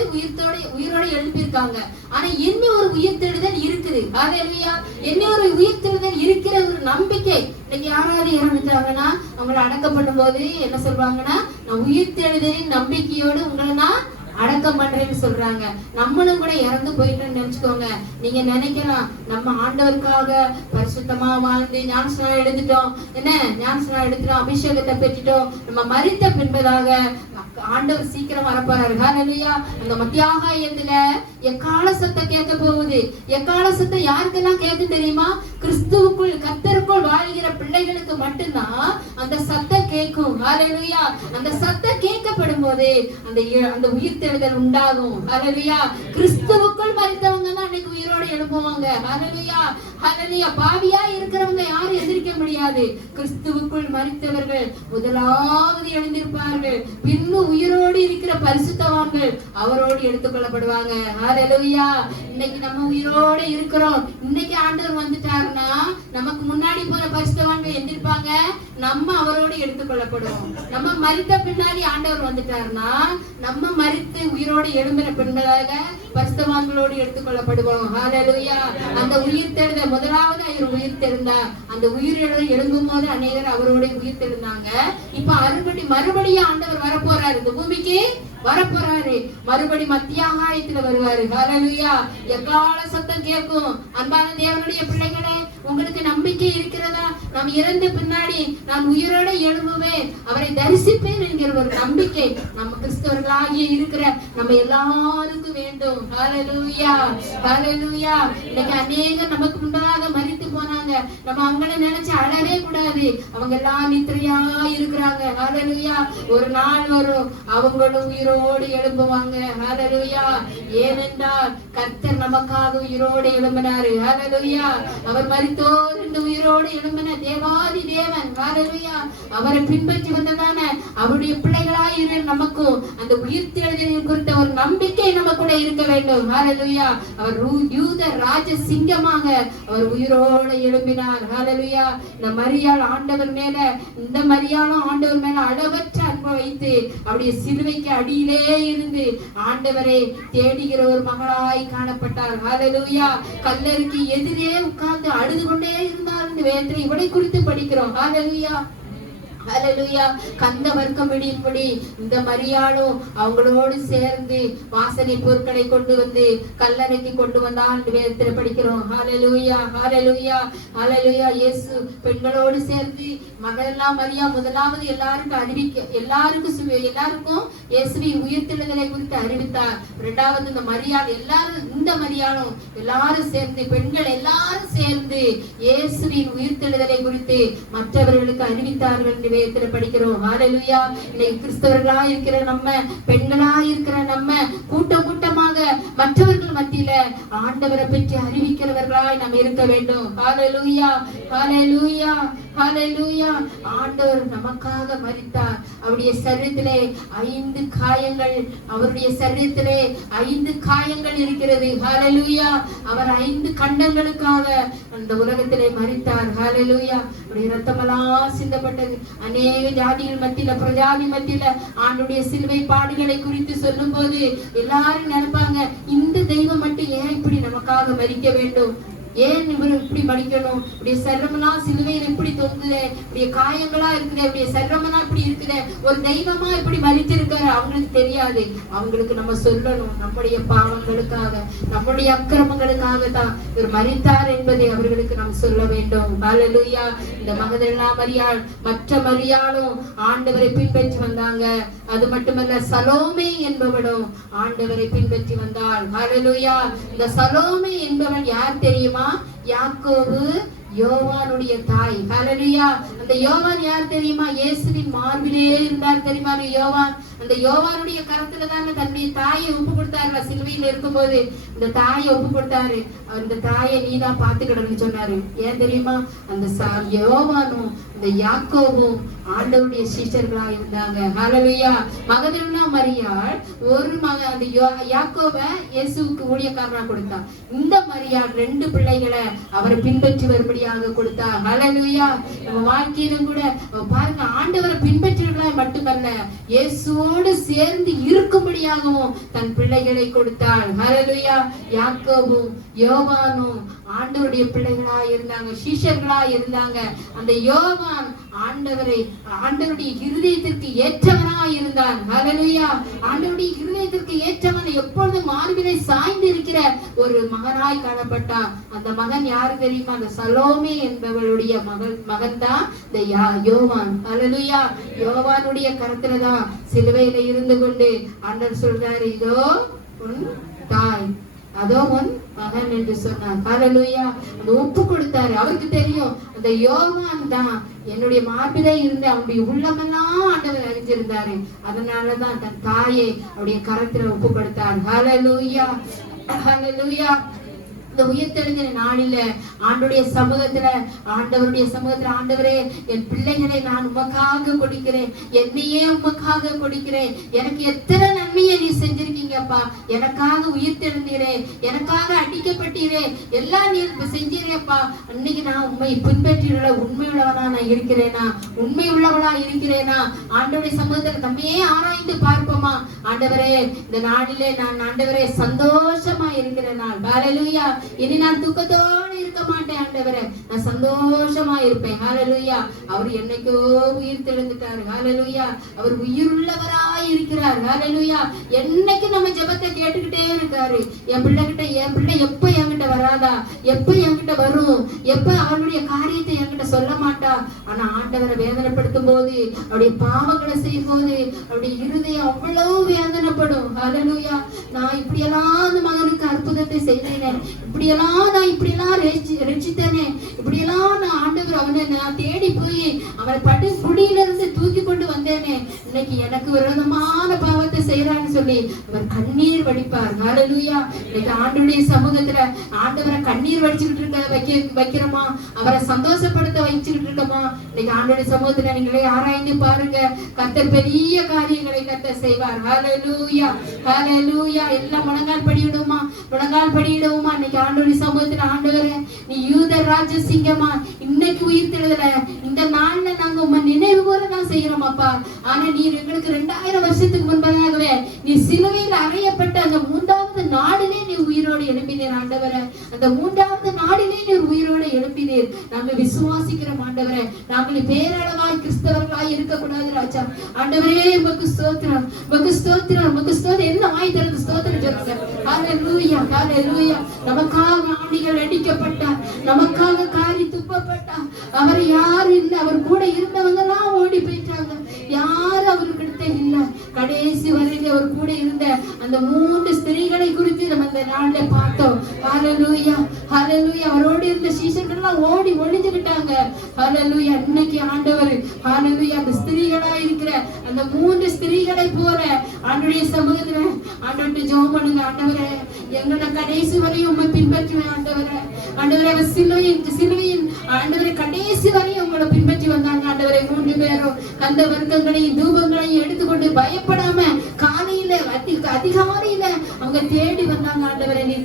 உயிரோட எழுப்பியிருக்காங்க. ஆனா என்ன ஒரு உயிர்த்தெழுதல் இருக்குது. ஹல்லேலூயா. என்ன ஒரு உயிர்த்தெழுதல் இருக்கிற ஒரு நம்பிக்கை. இன்னைக்கு யாராவது இறந்துட்டாங்கன்னா அவங்களை அடக்கம் பண்ணும் போது என்ன சொல்றாங்கன்னா, நான் உயிர்த்தெழுதலின் நம்பிக்கையோடு உங்களை நான் அடக்கம் பண்றேன்னு சொல்றாங்க. நம்மளும் கூட இறந்து போயிட்டோம்னு நினைச்சுக்கோங்க. நீங்க நினைக்கலாம் நம்ம ஆண்டவருக்காக பரிசுத்தமா வாழ்ந்து ஞானஸ்நானம் எடுத்துட்டோம், என்ன ஞானஸ்நானம் எடுத்துட்டோம், அபிஷேகத்தை பெற்றுட்டோம், நம்ம மரித்த பின்பதாக ஆண்டவர் சீக்கிரம் வரப்போறாரு. ஹல்லேலூயா. அந்த மத்தியாகாயத்துல எக்கால சத்தம் கேட்க போகுது. எக்கால சத்தம் யாருக்கெல்லாம் கேட்கும் தெரியுமா? கிறிஸ்துவுக்குள் கர்த்தருக்குள் வாழ்கிற பிள்ளைகளுக்கு மட்டும்தான் அந்த சத்தம் கேட்கும். ஹல்லேலூயா. அந்த சத்தம் கேட்கப்படும் போது அந்த உயிர்த்தெழுதல் உண்டாகும். ஹல்லேலூயா. கிறிஸ்துவுக்குள் மரித்தவங்க தான் அன்னைக்கு உயிரோடு எழுப்புவாங்க. ஹல்லேலூயா, ஹல்லேலூயா. பாவியா இருக்கிறவங்க யாரும் எதிர்க்க முடியாது. கிறிஸ்துவுக்குள் மரித்தவர்கள் முதலாவது எழுந்திருப்பார்கள். பின்னும் உயிரோடு இருக்கிற பரிசுத்தவான்கள் அவரோடு எடுத்துக்கொள்ளப்படுவாங்க. ஹல்லேலூயா. இன்னைக்கு நம்ம உயிரோடு இருக்கிறோம். இன்னைக்கு ஆண்டவர் வந்துட்டாருன்னா நமக்கு முன்னாடி போற பரிசுத்தவான்கள் எந்திருப்பாங்க, நம்ம அவரோடு எடுத்துக்கொள்ளப்படுவோம். நம்ம மரித்த பின்னாடி ஆண்டவர் வந்துட்டாருன்னா நம்ம மரித்து உயிரோடு எழும்பின பின்னதாக பரிசுத்தவான்களோடு எடுத்துக்கொள்ளப்படுவோம். ஹல்லேலூயா. அந்த உயிர்த்தெழுத முதலாவது அவர் உயிர்த்தெழுந்தார். அந்த உயிரோடு எழும்பும் போது அநேகர் அவரோட உயிர்த்தெழுந்தாங்க. இப்ப மறுபடியும் ஆண்டவர் வரப்போறாரு, இந்த பூமிக்கு வரப்போறாரு. மறுபடி மத்தியாகாயத்துல வருவாரு. ஹல்லேலூயா. எக்கால சத்தம் கேட்கும். அன்பான தேவனுடைய பிள்ளைகளே, உங்களுக்கு நம்பிக்கை இருக்கிறதா? நாம் இறந்த பின்னாடி நான் உயிரோட எழும்புவேன், அவரை தரிசிப்பேன் என்கிற ஒரு நம்பிக்கை நம்ம கிறிஸ்தவர்களாகிய இருக்கிற நம்ம எல்லாருக்கும் வேண்டும். ஹல்லேலூயா, ஹல்லேலூயா. இன்னைக்கு அநேகர் நமக்கு முன்னதாக மரித்து போனாங்க. நம்ம அவங்களை நினைச்சு அழவே கூடாது. அவங்க எல்லாம் நித்திரையா இருக்கிறாங்க. ஹல்லேலூயா. ஒரு நாள் வரும் அவங்களும் உயிரோடு எழும்புவாங்க. ஹல்லேலூயா. ஏனென்றால் கர்த்தர் நமக்காக உயிரோடு எழும்பினாரு. ஹல்லேலூயா. அவர் மரித்தோர் என்று உயிரோடு எழும்பின தேவாதி தேவன். ஹல்லேலூயா. அவரை பின்பற்றி வந்ததான அவருடைய பிள்ளைகளாய் நமக்கும் அந்த உயிர்த்தெழுதலை குறித்த ஒரு நம்பிக்கை நமக்குள்ள இருக்க வேண்டும். ஹல்லேலூயா. அவர் யூத ராஜ சிங்கமாக அவர் உயிரோடு எழும்பினார். ஹல்லேலூயா. இந்த மரியாள் ஆண்டவர் மேல, இந்த மரியாளும் ஆண்டவர் மேல அளவற்ற அன்பை வைத்து அவருடைய சிலுவைக்கு அடி வழியிலே இருந்து ஆண்டவரை தேடுகிற ஒரு மகளாய் காணப்பட்டார். ஹalleluya. கல்லறைக்கு எதிரே உட்கார்ந்து அழுது கொண்டே இருந்தார். இந்த வேதத்தை இவளை குறித்து படிக்கிறோம். ஹalleluya. ஹalleluya. கந்த வர்க்கம் விடியும்படி இந்த மரியாளும் அவங்களோடு சேர்ந்து வாசனை பொருட்களை கொண்டு வந்து கல்லறைக்கு கொண்டு வந்தால் வேதத்தில் படிக்கிறோம். ஹalleluya. ஹalleluya. ஹalleluya. இயேசு பெண்களோடு சேர்ந்து மகளெல்லாம் மரியா முதலாவது எல்லாருக்கும் இயேசுவின் உயிர்த்தெழுதலை குறித்து அறிவித்தார். இரண்டாவது இந்த மரியாள் இந்த மரியாளும் எல்லாரும் சேர்ந்து பெண்கள் எல்லாரும் சேர்ந்து இயேசுவின் உயிர்த்தெழுதலை குறித்து மற்றவர்களுக்கு அறிவித்தார்கள் என்று வேதத்தில் படிக்கிறோம். ஹalleluya. இன்னைக்கு கிறிஸ்தவர்களா இருக்கிற நம்ம, பெண்களா இருக்கிற நம்ம கூட்டமாக மற்றவர்கள் மத்தியில ஆண்டவரை பற்றி அறிவிக்கிறவர்களாய் நாம் இருக்க வேண்டும். ஹalleluya. ஹalleluya. ஹalleluya. ஆண்டவர் நமக்காக மரித்தார். அவருடைய சரீரத்திலே 5 காயங்கள், அவருடைய சரீரத்திலே 5 காயங்கள் இருக்கிறது. ஹalleluya. அவர் 5 கண்டங்களுக்காக அந்த உலகத்திலே மரித்தார். ஹalleluya. அவருடைய இரத்தமெல்லாம் சிந்தப்பட்டது. அநேக ஜாதிகள் மத்தியில, பிரஜாதி மத்தியில ஆண்டுடைய சிலுவை பாடுகளை குறித்து சொல்லும் போது எல்லாரும் நினைப்பாங்க, இந்த தெய்வம் மட்டும் ஏன் இப்படி நமக்காக மரிக்க வேண்டும், ஏன் இவர் இப்படி மடிக்கணும், இப்படிய சர்வமெல்லாம் சிலுவையில் இப்படி தொங்குது, இப்படிய காயங்களா இருக்குது, இப்படிய சர்வமெல்லாம் இப்படி இருக்குது, ஒரு தெய்வமா இப்படி மரித்திருக்காரு. அவங்களுக்கு தெரியாது. அவங்களுக்கு நம்ம சொல்லணும், நம்முடைய பாவங்களுக்காக, நம்முடைய அக்கிரமங்களுக்காக தான் இவர் மரித்தார் என்பதை அவர்களுக்கு நாம் சொல்ல வேண்டும். ஹalleluya. இந்த மகதலேனா மரியாள் மற்ற மரியாளும் ஆண்டவரை பின்பற்றி வந்தாங்க. அது மட்டுமல்ல, சலோமே என்பவளும் ஆண்டவரை பின்பற்றி வந்தாள். ஹalleluya. இந்த சலோமே என்பவள் யார் தெரியுமா? யாக்கோபு யோவானுடைய தாய். ஹalleluya. அந்த யோவான் யார் தெரியுமா? இயேசுவின் மார்பிலே இருந்தார் தெரியுமா? யோவான் அந்த யோவானுடைய கரத்துல தான் தன்னுடைய தாயை ஒப்பு கொடுத்தாரு. சிலுவையில் இருக்கும்போது இந்த தாயை ஒப்பு கொடுத்தாரு. அந்த தாயை நீதான் பாத்துக்கிடன்னு சொன்னாரு. ஏன் தெரியுமா? அந்த யோவானும் இந்த யாக்கோபும் ஆண்டவருடைய சீஷர்களா இருந்தாங்க. ஹalleluya. மகதலேனா மரியாள் ஒரு மகன் அந்த யாக்கோப இயேசுவுக்கு ஊழியக்காரனா கொடுத்தா. இந்த மரியாள் 2 பிள்ளைகளை அவரை பின்பற்றி வரும்படியாக கொடுத்தா. ஹalleluya. நம்ம வாழ்க்கையிலும் கூட பாருங்க, ஆண்டவரை பின்பற்றுவர்களாய் மட்டுமல்ல, இயேசுவோடு சேர்ந்து இருக்கும்படியாகவும் தன் பிள்ளைகளை கொடுத்தாள். ஹalleluya. யாக்கோபும் யோவானும் ஆண்டவருடைய பிள்ளைகளா இருந்தாங்க, சீஷர்களா இருந்தாங்க. அந்த யோவான் ஆண்டவருடைய இருதயத்திற்கு ஏற்றவனா இருந்தான். ஹalleluya. ஆண்டவருடைய இருதயத்திற்கு ஏற்றவன், எப்பொழுதும் மார்பிலை சாய்ந்து இருக்கிற ஒரு மகனாய் காணப்பட்டான். அந்த மகன் யாரு தெரியுமா? அந்த சலோமே என்பவளுடைய மகன் தான் இந்த யோவான். ஹalleluya. யோவானுடைய கரத்துலதான் சிலுவையில இருந்து கொண்டு ஆண்டவர் சொல்றாரு, இதோ உன் தாய், அதோ உன் மகன் என்று சொன்னார். ஹalleluya. அந்த ஒப்பு கொடுத்தாரு. அவருக்கு தெரியும், அந்த யோவான் தான் என்னுடைய மார்பிலே இருந்து அவனுடைய உள்ளமெல்லாம் ஆண்டவர் அறிஞ்சிருந்தாரு. அதனாலதான் தன் தாயை அவருடைய கரத்துல ஒப்பு கொடுத்தார். ஹalleluya. ஹalleluya. இந்த உயிர்த்தெழுந்த நாளில ஆண்டவருடைய சமூகத்துல ஆண்டவரே, என் பிள்ளைகளை நான் உமக்காக கொடுக்கிறேன், என்னையே உமக்காக கொடுக்கிறேன். எனக்கு எத்தனை நன்மையை நீ செஞ்சிருக்கீங்கப்பா, எனக்காக உயிர்த்தெழுந்தீரே, எனக்காக அடிக்கப்பட்டீரே, எல்லாம் நீ செஞ்சீரேப்பா. அன்னைக்கு நான் உண்மை பின்பற்றியுள்ள உண்மையுள்ளவனா நான் இருக்கிறேனா, உண்மை உள்ளவளா இருக்கிறேனா? ஆண்டவருடைய சமூகத்துல நம்மையே ஆராய்ந்து பார்ப்போமா? ஆண்டவரே, இந்த நாளிலே நான் ஆண்டவரே சந்தோஷமா இருக்கிறேன். நான் ஹalleluya. இனி நான் துக்கத்தோடு இருக்க மாட்டேன் ஆண்டவரே, நான் சந்தோஷமா இருப்பேன். ஹalleluya. அவர் என்னைக்கோ உயிர் தெழுந்துட்டாரு. ஹalleluya. அவர் உயிருள்ளவராய் இருக்கிறார். ஹalleluya. என்னைக்கு நம்ம ஜெபத்தை கேட்டுக்கிட்டே இருக்காரு. என் பிள்ளை எப்ப என்கிட்ட வராதா, எப்ப என்கிட்ட வரும், எப்ப அவருடைய காரியத்தை என்கிட்ட சொல்ல மாட்டா. ஆனா ஆண்டவரை வேதனைப்படுத்தும் போது, அவருடைய பாவங்களை செய்யும் போது அவருடைய இருதயம் அவ்வளவு வேதனைப்படும். ஹalleluya. நான் இப்படியெல்லாம் அந்த மகனுக்கு அற்புதத்தை செய்தேனே, இப்படியெல்லாம் நான் இப்படியெல்லாம் ரட்சித்தேனே, இப்படியெல்லாம் நான் ஆண்டவர் அவனை நான் தேடி போய் அவனை பட்டு குடியிலிருந்து தூக்கி கொண்டு வந்தேனே, இன்னைக்கு எனக்கு விரோதமான பாவத்தை செய்யறான்னு சொல்லி அவர் கண்ணீர் வடிப்பார். ஹalleluya. இன்னைக்கு ஆண்டவருடைய சமூகத்துல ஆண்டவரை கண்ணீர் வடிச்சுக்கிட்டு இருக்க வைக்கிறோமா? அவரை சந்தோஷப்படுத்த வச்சுக்கிட்டு இருக்கோமா? இன்னைக்கு ஆண்டவருடைய சமூகத்துல நீங்களே ஆராய்ந்து பாருங்க. கர்த்தர் பெரிய காரியங்களை கர்த்தர் செய்வார். ஹalleluya. ஹalleluya. எல்லாம் முழங்கால் படியிடுமா, முழங்கால் படியிடுவோமா? இன்னைக்கு ஆண்டவருடைய சமூகத்துல, ஆண்டவரே நீ யூத ராஜ சிங்கமா, இன்னைக்கு உயிர் தெழுதல இந்த நாள்ல நாங்க உங்க நினைவு கூற தான் செய்யறோம் அப்பா. ஆனா நீர் எங்களுக்கு 2000 வருஷத்துக்கு முன்பதாக ஆண்டவரே, நீ சிலுவையில் அறையப்பட்ட அந்த 3வது நாளிலே நீ உயிரோடு எழுப்பினீர் ஆண்டவரே. அந்த 3வது நாளிலே நீர் உயிரோடு எழுப்பினீர். நாங்கள் விசுவாசிக்கிறோம் ஆண்டவரே. நாங்கள் பேரளவாய் கிறிஸ்தவர்களாய் இருக்கக்கூடாது ராஜா. ஆண்டவரே, உமக்கு ஸ்தோத்திரம், உமக்கு ஸ்தோத்திரம், உமக்கு ஸ்தோத்திரம். என்ன வாய் திறந்து ஸ்தோத்திரம் சொல்லுங்க. ஹல்லேலூயா, ஹல்லேலூயா. நமக்காக ஆணிகள் அடிக்கப்பட்டார், நமக்காக காரி துப்பப்பட்டார். அவர் யாரும் இல்லை, அவர் கூட இருந்தவங்க எல்லாம் ஓடி போயிட்டாங்க, யாரும் அவருக்கு இல்ல. கடைசி வரையில அவர் கூட இருந்த அந்த 3 ஸ்திரீகளை குறித்து நம்ம இந்த நாள்ல பார்த்தோம். ஹல்லேலூயா, ஹல்லேலூயா. அவரோடு இருந்த சீஷர்கள் எல்லாம் ஓடி ஒளிஞ்சுக்கிட்டாங்க. ஹல்லேலூயா. இன்னைக்கு ஆண்டவர் ஹல்லேலூயா அந்த ஸ்திரீகளா இருக்கிற அந்த 3 ஸ்திரீகளை போல ஆண்டவருடைய சமூகத்துல ஆண்டவர்கிட்ட ஜெபம் பண்ணுங்க. ஆண்டவரே, எங்களை கடைசி வரையும் உம்மை பின்பற்றுவேன் ஆண்டவரே. ஆண்டவரே, சிலுவையின் ஆண்டவரே கடைசி வரையும் உங்களை பின்பற்றி வந்தாங்க ஆண்டவரே. 3 பேரும் கந்த வர்க்கங்களையும் தூபங்களையும் எடுத்துக்கொண்டு பயப்படாம காலையில அதிகாலையில அவங்க தேடி வந்தாங்க ஆண்டவரே. நீ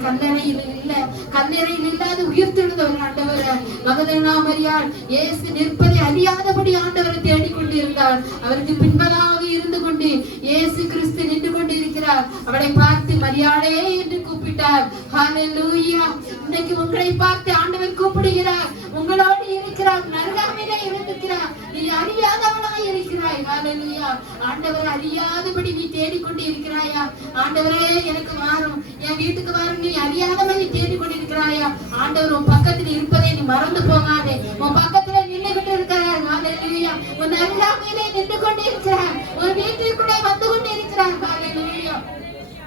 கல்லறையில் இல்லாத உயிர்த்தெழுந்தவர் ஆண்டவரே. மகதலேனா மரியாள் இயேசு நிற்பதை அறியாதபடி ஆண்டவரை தேடிக்கொண்டிருந்தார். அவருக்கு பின்பதாக இருந்து கொண்டு இயேசு கிறிஸ்து நின்று கொண்டிருக்கிறார். அவளை பார்த்து மரியாளே என்று கூப்பிட்டார். ஹல்லேலூயா. இன்னைக்கு உங்களை பார்த்து ஆண்டவர் கூப்பிடுகிறார். உங்களோடு இருக்கிறார், நரகாமிலே இருக்கிறார். நீ அறியாதவனாய் இருக்கிறாய். ஹல்லேலூயா. ஆண்டவர் அறியாதபடி நீ தேடிக்கொண்டு இருக்கிறாயா? ஆண்டவரே, எனக்கு வாரும், என் வீட்டுக்கு வாரும். நீ அறியாதவனை தேடிக்கொண்டிருக்கிறாயா? ஆண்டவர் உன் பக்கத்தில் இருப்பதை நீ மறந்து போகாதே. உன் பக்கத்துல நின்று கொண்டு இருக்கிறார். ஹல்லேலூயா. உன் அருகாமையிலே நின்று கொண்டு இருக்கிறார். உன் வீட்டிற்குள்ளே வந்து கொண்டு இருக்கிறார். ஹல்லேலூயா,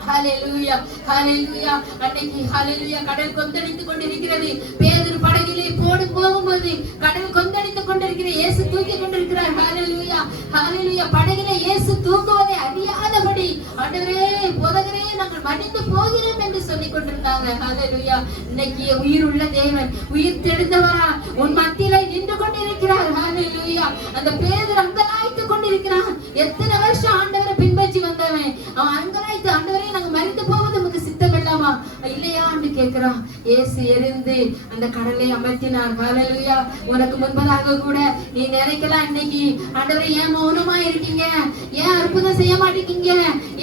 ஹல்லேலூயா, ஹல்லேலூயா. அன்னைக்கு ஹல்லேலூயா கடல் கொந்தளித்துக் கொண்டிருக்கிறது. பேதுரு படகிலே போகும்போது கடல் கொந்தளித்துக் கொண்டிருக்கிற இயேசு தூக்கி கொண்டிருக்கிறார். ஹல்லேலூயா, ஹல்லேலூயா. படகிலே இயேசு தூங்குவதை அறியாதபடி ஆண்டவரே, போதகரே, நாங்கள் மடிந்து போகிறோம் என்று சொல்லிக் கொண்டிருந்தாங்க. ஹல்லேலூயா. இன்னைக்கு உயிர் உள்ள தேவன், உயிர் தெழுந்தவரா உன் மத்தியிலே நின்று கொண்டிருக்கிறார். ஹல்லேலூயா. அந்த பேதுரு அங்கலாய்த்துக் கொண்டிருக்கிறான். எத்தனை வருஷம் ஆண்டவரை பின்பற்றி வந்தவன் அவன் அங்கலாய்த்து, ஆண்டவரே, நாங்க மரித்து போவது நமக்கு சித்தம் இல்லாமா இல்லையா என்று கேட்கிறான். இயேசு எரிந்து அந்த கடலை அமர்த்தினார். ஹல்லேலூயா. உனக்கு முன்பதாக கூட நீ நினைக்கலாம், இன்னைக்கு ஆண்டவரே ஏன் மௌனமா இருக்கீங்க, ஏன் அற்புதம் செய்ய மாட்டேங்க,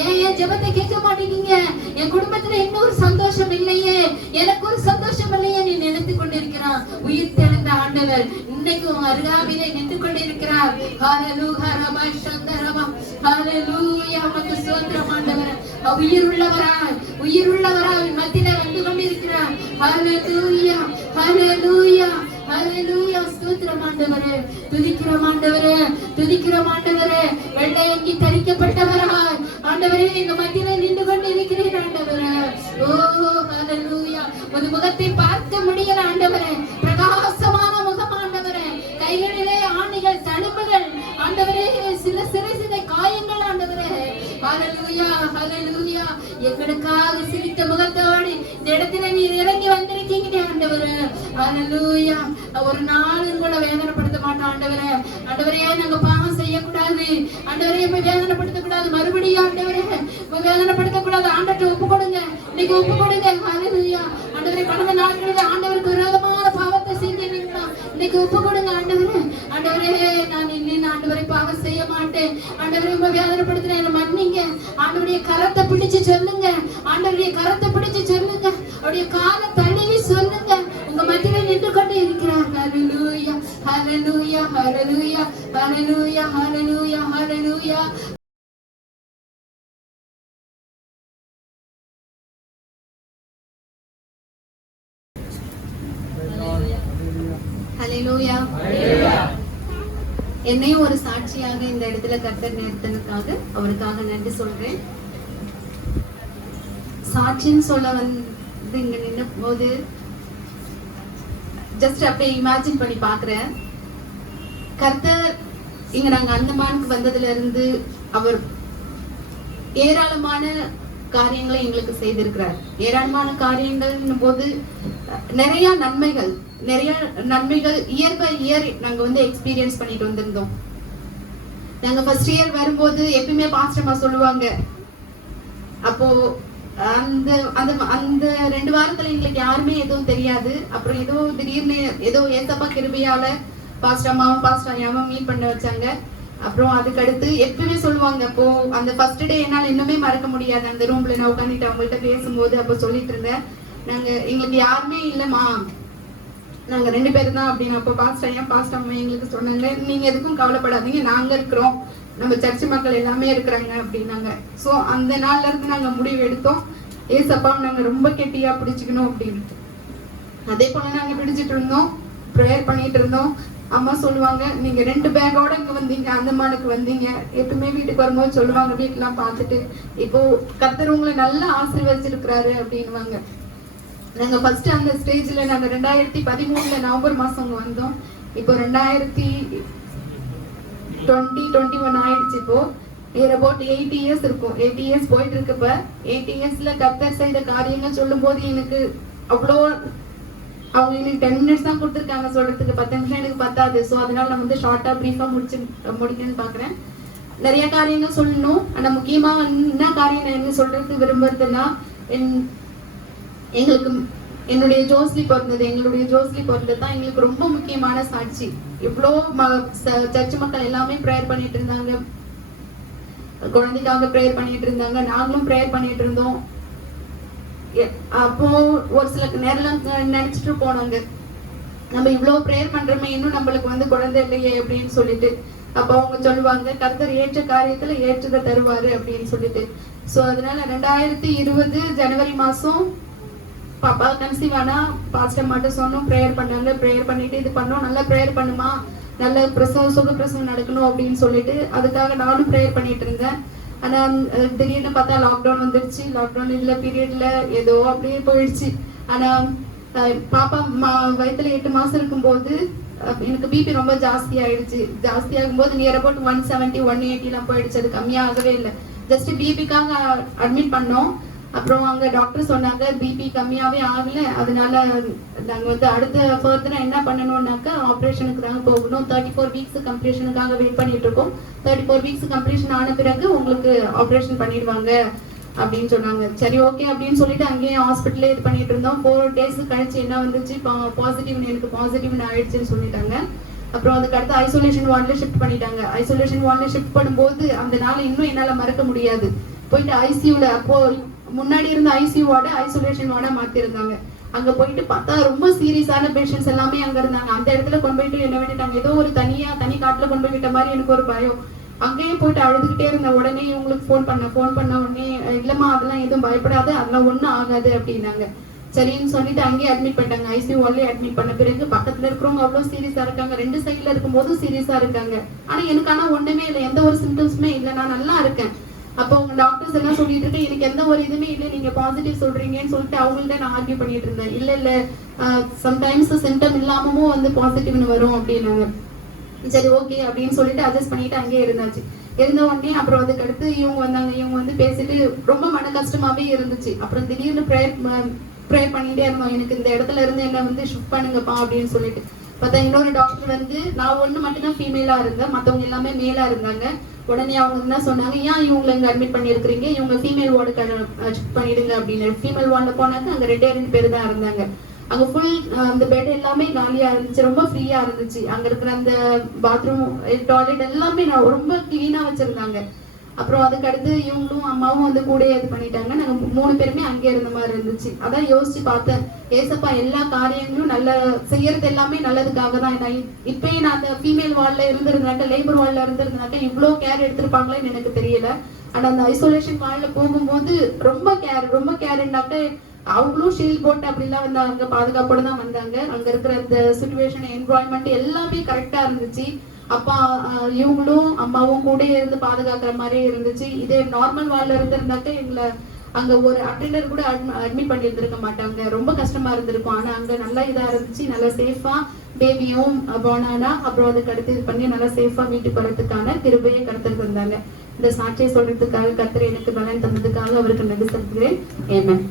ஏன் ஜெபத்தை கேட்க மாட்டேங்க, என் குடும்பத்துல இன்னொரு சந்தோஷம் இல்லையே, எனக்கு ஒரு சந்தோஷம் இல்லையே நீ நினைத்து கொண்டிருக்கிறான். உயிர் தெழுந்த ஆண்டவர் இன்னைக்கு உன் அருகாமையிலே நின்று கொண்டிருக்கிறார். ஹல்லேலூயா, ரபா சந்தரபா. ஹல்லேலூயா. உமக்கு ஸ்தோத்திரம் ஆண்டவரே. உயிர் உள்ளவராய் மத்தியிலே வந்து கொண்டிருக்கிறார். ஹல்லேலூயா, ஹல்லேலூயா, ஹல்லேலூயா. ஸ்தோத்திரம் ஆண்டவரே. துதிக்கிறோம் ஆண்டவரே, துதிக்கிறோம் ஆண்டவரே. வெள்ளை அங்கி தரிக்கப்பட்டவராய் ஆண்டவரே இந்த மத்தியிலே நின்று கொண்டிருக்கிறீர் ஆண்டவரே. ஓ ஹல்லேலூயா. ஒரு முகத்தை பார்க்க முடியல ஆண்டவரே. பிரகாசமான முகம் ஆண்டவரே. கைகளிலே ஆணிகள், தழும்புகள் ஆண்டவரே, சில காயங்கள் ஆண்டவரே. ஹல்லேலூயா, ஹல்லேலூயா. எங்களுக்காக சிரித்த முகத்தோடு இந்த இடத்துல நீர் இறங்கி வந்திருக்கீங்க ஆண்டவரே. ஹல்லேலூயா. ஒரு நாளும் கூட வேதனைப்படுத்த மாட்டோம் ஆண்டவரே. ஆண்டவரே, நாங்க பாவம் செய்யக்கூடாது ஆண்டவரே, வேதனைப்படுத்த கூடாது. மறுபடியும் ஆண்டவரே வேதனைப்படுத்த கூடாது. ஆண்டவர்கிட்ட ஒப்பு கொடுங்க, இன்னைக்கு ஒப்பு கொடுங்க. ஹல்லேலூயா. ஆண்டவரே, கடந்த நாட்களில் ஆண்டவருக்கு விரோதமான பாவத்தை செஞ்சீங்கன்னா இன்னைக்கு ஒப்பு கொடுங்க ஆண்டவரே. ஆண்டவரே, நான் இன்னும் ஆண்டவரை பாவம் செய்ய மாட்டேன் ஆண்டவரே, உங்க வேதனைப்படுத்துறேன், மன்னிங்க. ஆண்டவருடைய கரத்தை பிடிச்சு சொல்லுங்க, ஆண்டவருடைய கரத்தை பிடிச்சு சொல்லுங்க, அவருடைய காலை தழுவி சொல்லுங்க. உங்க மத்தியில நின்று கொண்டு இருக்கிறார். ஹல்லேலூயா, ஹல்லேலூயா, ஹல்லேலூயா, ஹல்லேலூயா, ஹல்லேலூயா, ஹல்லேலூயா. ஹல்லேலூயா. என்னையும் ஒரு சாட்சியாக இந்த இடத்துல கர்த்தர் நிறுத்தினதுக்காக அவருக்காக நன்றி சொல்றேன். சாட்சின்னு சொல்ல வந்து இங்க நின்ன போது ஜஸ்ட் அப்படியே இமேஜின் பண்ணி பாக்குறேன். கர்த்தர் இங்க நாங்க அந்தமானுக்கு வந்ததுல இருந்து அவர் ஏராளமான காரியங்களை எங்களுக்கு செய்திருக்கிறார். ஏராளமான காரியங்கள் போது நிறைய நன்மைகள் இயர் பை இயர் நாங்க வந்து எக்ஸ்பீரியன்ஸ் பண்ணிட்டு வந்திருந்தோம். நாங்க ஃபர்ஸ்ட் இயர் வரும்போது எப்பயுமே பாஸ்டர்மா சொல்லுவாங்க, அப்போ அந்த அந்த அந்த 2 வாரத்துல எங்களுக்கு யாருமே எதுவும் தெரியாது. அப்புறம் ஏதோ திடீர்னு ஏதோ ஏசப்பா கிருபையால பாஸ்டர் அம்மாவும் பாஸ்டர் ஐயாவும் மீட் பண்ண வச்சாங்க. அப்புறம் அதுக்கு அடுத்து எப்பவுமே சொல்லுவாங்க, அப்போ அந்த ஃபர்ஸ்ட் டே என்னால இன்னுமே மறக்க முடியாது. அந்த ரூம்ல நான் உட்காந்துட்டு அவங்கள்ட்ட பேசும்போது அப்போ சொல்லிட்டு இருந்தேன், எங்களுக்கு யாருமே இல்லைம்மா, நாங்க 2 பேர் தான் அப்படின்னு. அப்போ பாஸ்டர் அம்மா எங்களுக்கு சொன்னாங்க, நீங்க எதுக்கும் கவலைப்படாதீங்க, நாங்க இருக்கிறோம், நம்ம சர்ச் மக்கள் எல்லாமே இருக்கிறாங்க அப்படின்னாங்க. ஸோ அந்த நாள்ல இருந்து நாங்க முடிவு எடுத்தோம், ஏசப்பா நாங்க ரொம்ப கெட்டியா பிடிச்சிக்கணும் அப்படின்னு. அதே போல நாங்க பிடிச்சிட்டு இருந்தோம், ப்ரேயர் பண்ணிட்டு இருந்தோம். அம்மா சொல்லுவாங்க, நீங்க 2 பேக்கோட இங்க வந்தீங்க, அந்தமானுக்கு வந்தீங்க. எப்பவுமே வீட்டுக்கு வரும்போது சொல்லுவாங்க, வீட்டுலாம் பார்த்துட்டு இப்போ கர்த்தர் உங்களை நல்லா ஆசீர்வதிச்சிருக்கிறாரு அப்படின்வாங்க. நாங்க ஃபர்ஸ்ட் அந்த ஸ்டேஜ்ல நாங்க 2013 நவம்பர் மாசம் அங்க வந்தோம். இப்போ 2021 ஆயிடுச்சு. இப்போ நியர் அபவுட் 8 இயர்ஸ் இருக்கும். 8 இயர்ஸ் போயிட்டு இருக்கப்ப 8 இயர்ஸ்ல கர்த்தர் செய்த காரியங்கள் சொல்லும் போது எனக்கு அவ்வளோ, அவங்க எனக்கு 10 மினிட்ஸ் தான் கொடுத்துருக்காங்க சொல்றதுக்கு, 10 நிமிஷம் எனக்கு பத்தாது. ஸோ அதனால நான் வந்து ஷார்ட்டா பிரீஃபா முடிக்கணும்னு பாக்குறேன். நிறைய காரியங்கள் சொல்லணும். ஆனா முக்கியமா என்ன காரியம் நான் என்ன சொல்றதுக்கு விரும்புறதுன்னா, என்னுடைய ஜோஸ்லி பிறந்தது தான் எங்களுக்கு ரொம்ப முக்கியமான சாட்சி. இவ்வளோ சர்ச் மக்கள் எல்லாமே ப்ரேயர் பண்ணிட்டு இருந்தாங்க, குழந்தைக்காக ப்ரேயர் பண்ணிட்டு இருந்தாங்க, நாங்களும் ப்ரேயர் பண்ணிட்டு இருந்தோம். அப்போ ஒரு சில நேரம் நினைச்சிட்டு போனாங்க, நம்ம இவ்வளவு ப்ரேயர் பண்றோமே, இன்னும் நம்மளுக்கு வந்து குழந்தை இல்லையே அப்படின்னு சொல்லிட்டு. அப்ப அவங்க சொல்லுவாங்க, கர்த்தர் ஏற்ற காரியத்துல ஏற்றதை தருவாரு அப்படின்னு சொல்லிட்டு. சோ அதனால 2020 ஜனவரி மாசம் பாப்பா கன்சீவ் ஆனா பாஸ்டர் மட்டும் சொன்னோம், ப்ரேயர் பண்ணாங்க. ப்ரேயர் பண்ணிட்டு இது பண்ணோம், நல்லா ப்ரேயர் பண்ணுமா, நல்ல சுக பிரசவம் நடக்கணும் அப்படின்னு சொல்லிட்டு அதுக்காக நானும் ப்ரேயர் பண்ணிட்டு இருந்தேன். ஆனா திடீர்னு பார்த்தா லாக்டவுன் வந்துருச்சு. லாக்டவுன் இல்ல பீரியட்ல ஏதோ அப்படியே போயிடுச்சு. ஆனா பாப்பா வயிற்றுல 8 மாசம் இருக்கும்போது எனக்கு பிபி ரொம்ப ஜாஸ்தி ஆயிடுச்சு. ஜாஸ்தி ஆகும்போது நியர் அபவுட் 170 180 எல்லாம் போயிடுச்சு. அது கம்மியாகவே இல்லை. ஜஸ்ட் பிபிக்காக அட்மிட் பண்ணோம். அப்புறம் அங்க டாக்டர் சொன்னாங்க பிபி கம்மியாவே ஆகல, அதனால நாங்க வந்து அடுத்த ஃபர்தரா என்ன பண்ணணும்னாக்கா ஆப்ரேஷனுக்கு தாங்க போகணும். 34 வீக்ஸ் கம்ப்ளீஷனுக்காக வெயிட் பண்ணிட்டு இருக்கோம். 34 வீக்ஸ் கம்ப்ளீஷன் ஆன பிறகு உங்களுக்கு ஆப்ரேஷன் பண்ணிடுவாங்க அப்படின்னு சொன்னாங்க. சரி ஓகே அப்படின்னு சொல்லிட்டு அங்கேயே ஹாஸ்பிட்டல்ல இது பண்ணிட்டு இருந்தோம். 4 டேஸ் கழிச்சு என்ன வந்துச்சு, எனக்கு பாசிட்டிவ்னு ஆயிடுச்சுன்னு சொல்லிட்டாங்க. அப்புறம் அதுக்கு அடுத்து ஐசோலேஷன் வார்டுல ஷிஃப்ட் பண்ணிட்டாங்க. ஐசோலேஷன் வார்டுல ஷிஃப்ட் பண்ணும்போது அந்த நாள் இன்னும் என்னால மறக்க முடியாது. போயிட்டு ஐசியூல, அப்போ முன்னாடி இருந்த ஐசியூ வார்டு ஐசோலேஷன் வார்டா மாத்திருந்தாங்க. அங்க போயிட்டு பார்த்தா ரொம்ப சீரியஸான பேஷண்ட்ஸ் எல்லாமே அங்க இருந்தாங்க. அந்த இடத்துல கொண்டு போயிட்டு என்ன வேண்டிட்டாங்க, ஏதோ ஒரு தனி காட்டுல கொண்டு போய் விட்ட மாதிரி எனக்கு ஒரு பயம். அங்கேயே போயிட்டு அழுதுகிட்டே இருந்த உடனே இவங்களுக்கு ஃபோன் பண்ண உடனே, இல்லம்மா அதெல்லாம் எதுவும் பயப்படாது, அதெல்லாம் ஒண்ணும் ஆகாது அப்படின்னாங்க. சரின்னு சொல்லிட்டு அங்கேயே அட்மிட் பண்ணிட்டாங்க. ஐசியூ வார்ட்லயே அட்மிட் பண்ண பிறகு பக்கத்துல இருக்கிறவங்க அவ்வளவு சீரியஸா இருக்காங்க, 2 சைட்ல இருக்கும்போதும் சீரியஸா இருக்காங்க. ஆனா ஒண்ணுமே இல்லை, எந்த ஒரு சிம்டம்ஸுமே இல்லை, நான் நல்லா இருக்கேன். அப்போ உங்க டாக்டர்ஸ் எல்லாம் சொல்லிட்டு இருக்கு, எனக்கு எந்த ஒரு இதுவுமே இல்லை, நீங்க பாசிட்டிவ் சொல்றீங்கன்னு சொல்லிட்டு அவங்கள்ட்ட நான் ஆர்கியூ பண்ணிட்டு இருந்தேன். இல்ல சம்டைம்ஸ் சிம்டம் இல்லாமவும் வந்து பாசிட்டிவ்னு வரும் அப்படின்னாங்க. சரி ஓகே அப்படின்னு சொல்லிட்டு அட்ஜஸ்ட் பண்ணிட்டு அங்கேயே இருந்தாச்சு. இருந்த உடனே அப்புறம் அதுக்கு அடுத்து இவங்க வந்தாங்க. இவங்க வந்து பேசிட்டு ரொம்ப மன கஷ்டமாவே இருந்துச்சு. அப்புறம் திடீர்னு ப்ரேயர் பண்ணிட்டே இருந்தோம், எனக்கு இந்த இடத்துல இருந்து என்ன வந்து ஷிஃப்ட் பண்ணுங்கப்பா அப்படின்னு சொல்லிட்டு. பார்த்தா இன்னொரு டாக்டர் வந்து, நான் ஒண்ணு மட்டும்தான் ஃபீமேலா இருந்தேன், மற்றவங்க எல்லாமே மேலா இருந்தாங்க. உடனே அவங்க என்ன சொன்னாங்க, ஏன் இவங்களை இங்க அட்மிட் பண்ணிருக்கிறீங்க, இவங்க ஃபீமேல் வார்டுக்கு ஷிஃப்ட் பண்ணிடுங்க அப்படின்னு. ஃபீமேல் வார்டுல போனாங்க, அங்க 2 பேர் தான் இருந்தாங்க. அங்க ஃபுல் அந்த பெட் எல்லாமே காலியா இருந்துச்சு, ரொம்ப ஃப்ரீயா இருந்துச்சு. அங்க இருக்கிற அந்த பாத்ரூம் டாய்லெட் எல்லாமே ரொம்ப கிளீனா வச்சிருந்தாங்க. அப்புறம் அதுக்கு அடுத்து இவங்களும் அம்மாவும் வந்து கூட இது பண்ணிட்டாங்க. நாங்க 3 பேருமே அங்கே இருந்த மாதிரி இருந்துச்சு. அதான் யோசிச்சு பார்த்தேன், ஏசப்பா எல்லா காரியங்களும் நல்ல செய்யறது எல்லாமே நல்லதுக்காக தான். இப்பயே நான் அந்த ஃபீமேல் வார்டுல இருந்திருந்தாக்க, லேபர் வார்டுல இருந்திருந்தாக்க இவ்வளவு கேர் எடுத்திருப்பாங்களேன்னு எனக்கு தெரியல. ஆனா அந்த ஐசோலேஷன் வார்டுல போகும்போது ரொம்ப கேர்னாக்க அவங்களும் ஷீல்ட் போட்டு அப்படிலாம் வந்து அங்க பாதுகாப்போட தான் வந்தாங்க. அங்க இருக்கிற அந்த சிச்சுவேஷன் என்வாயன்மெண்ட் எல்லாமே கரெக்டா இருந்துச்சு. அப்பா இவங்களும் அம்மாவும் கூட இருந்து பாதுகாக்கிற மாதிரி இருந்துச்சு. இதே நார்மல் வார்டுல இருந்திருந்தாக்க எங்களை அங்க ஒரு அட்டெண்டர் கூட அட்மிட் பண்ணி இருந்திருக்க மாட்டாங்க, ரொம்ப கஷ்டமா இருந்திருக்கும். ஆனா அங்க நல்லா இதா இருந்துச்சு, நல்லா சேஃபா பேபியும் போனானா. அப்புறம் அதுக்கு அடுத்து இது பண்ணி நல்லா சேஃபா வீட்டுக்கு வரதுக்கான கிருபையை கருத்து தந்தாங்க. இந்த சாட்சியை சொல்றதுக்காக கர்த்தர் எனக்கு பலன் தந்ததுக்காக அவருக்கு நன்றி செலுத்துகிறேன். ஆமென்.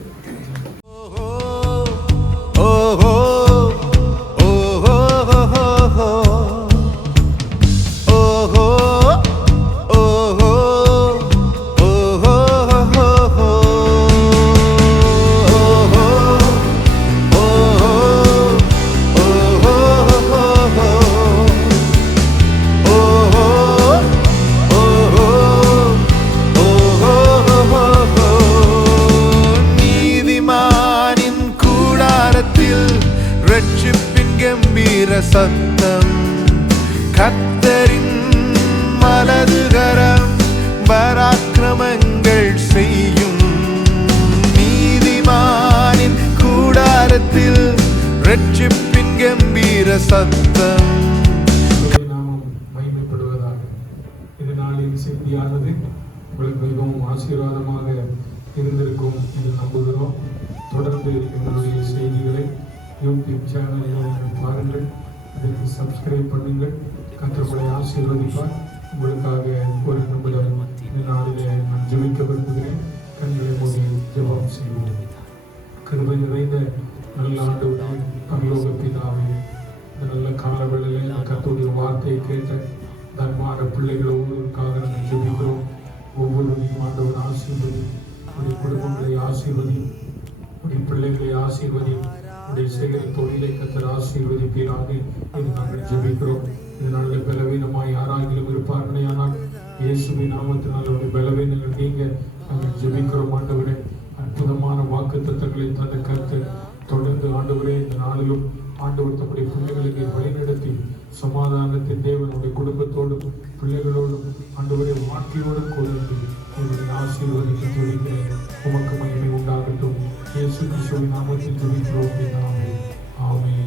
ரட்சிப்பின் கம்பீர சத்தம். நாமம் மகிமைப்படுவதாக. இந்த நாளின் செய்தியானது உங்களுக்கு மிகவும் ஆசீர்வாதமாக இருந்திருக்கும் என்று நம்புகிறோம். தொடர்ந்து எங்களுடைய செய்திகளை யூடியூப் சேனலில் பாருங்கள், இதற்கு சப்ஸ்கிரைப் பண்ணுங்கள். கர்த்தர் உங்களை ஆசீர்வதிப்பார். உங்களுக்காக ஒரு நிமிடம் இந்த நாளிலே நான் ஜெபிக்க விரும்புகிறேன். கண்களை மூடி ஜெபம் செய்வோம். கிருபை நிறைந்த நல்ல ஆண்டவரே, பரலோக பிதாவே, இந்த நல்ல காலவெளியிலே இந்த கர்த்தருடைய வார்த்தையை கேட்ட தன்மான பிள்ளைகள் ஒவ்வொருவருக்காக நாங்கள் ஜெபிக்கிறோம். ஒவ்வொருவரையும் ஆண்டவர் ஆசீர்வதி, உடைய குடும்பங்களை ஆசீர்வதி, உடைய பிள்ளைகளை ஆசீர்வதி, உடைய செய்கிற தொழிலை கர்த்தர் ஆசீர்வதிப்பீராக என்று நாங்கள் ஜெபிக்கிறோம். இதனால பலவீனமாய் யாராகிலும் இருப்பார்களே, ஆனால் இயேசுவின் நாமத்தினால் உடைய பலவீனங்கள் நீங்க நாங்கள் ஜெபிக்கிறோம். ஆண்டவரே, அற்புதமான வாக்குத்தத்தங்களை தந்த கர்த்தர் தொடர்ந்து ஆண்டவரே இந்த நாளிலும் ஆண்டவர் தம்முடைய பிள்ளைகளுக்கு வழிநடத்தி சமாதானத்தின் தேவனுடைய குடும்பத்தோடும் பிள்ளைகளோடும் ஆண்டவரை வாழ்க்கையோடும் கொடுத்து உங்களுடைய ஆசீர்வாதத்தை ஜெபிக்கிறேன். உமக்கு மகிமை உண்டாகட்டும். இயேசு கிறிஸ்துவின் நாமத்தில் ஜெபிக்கிறோம். ஆமென்.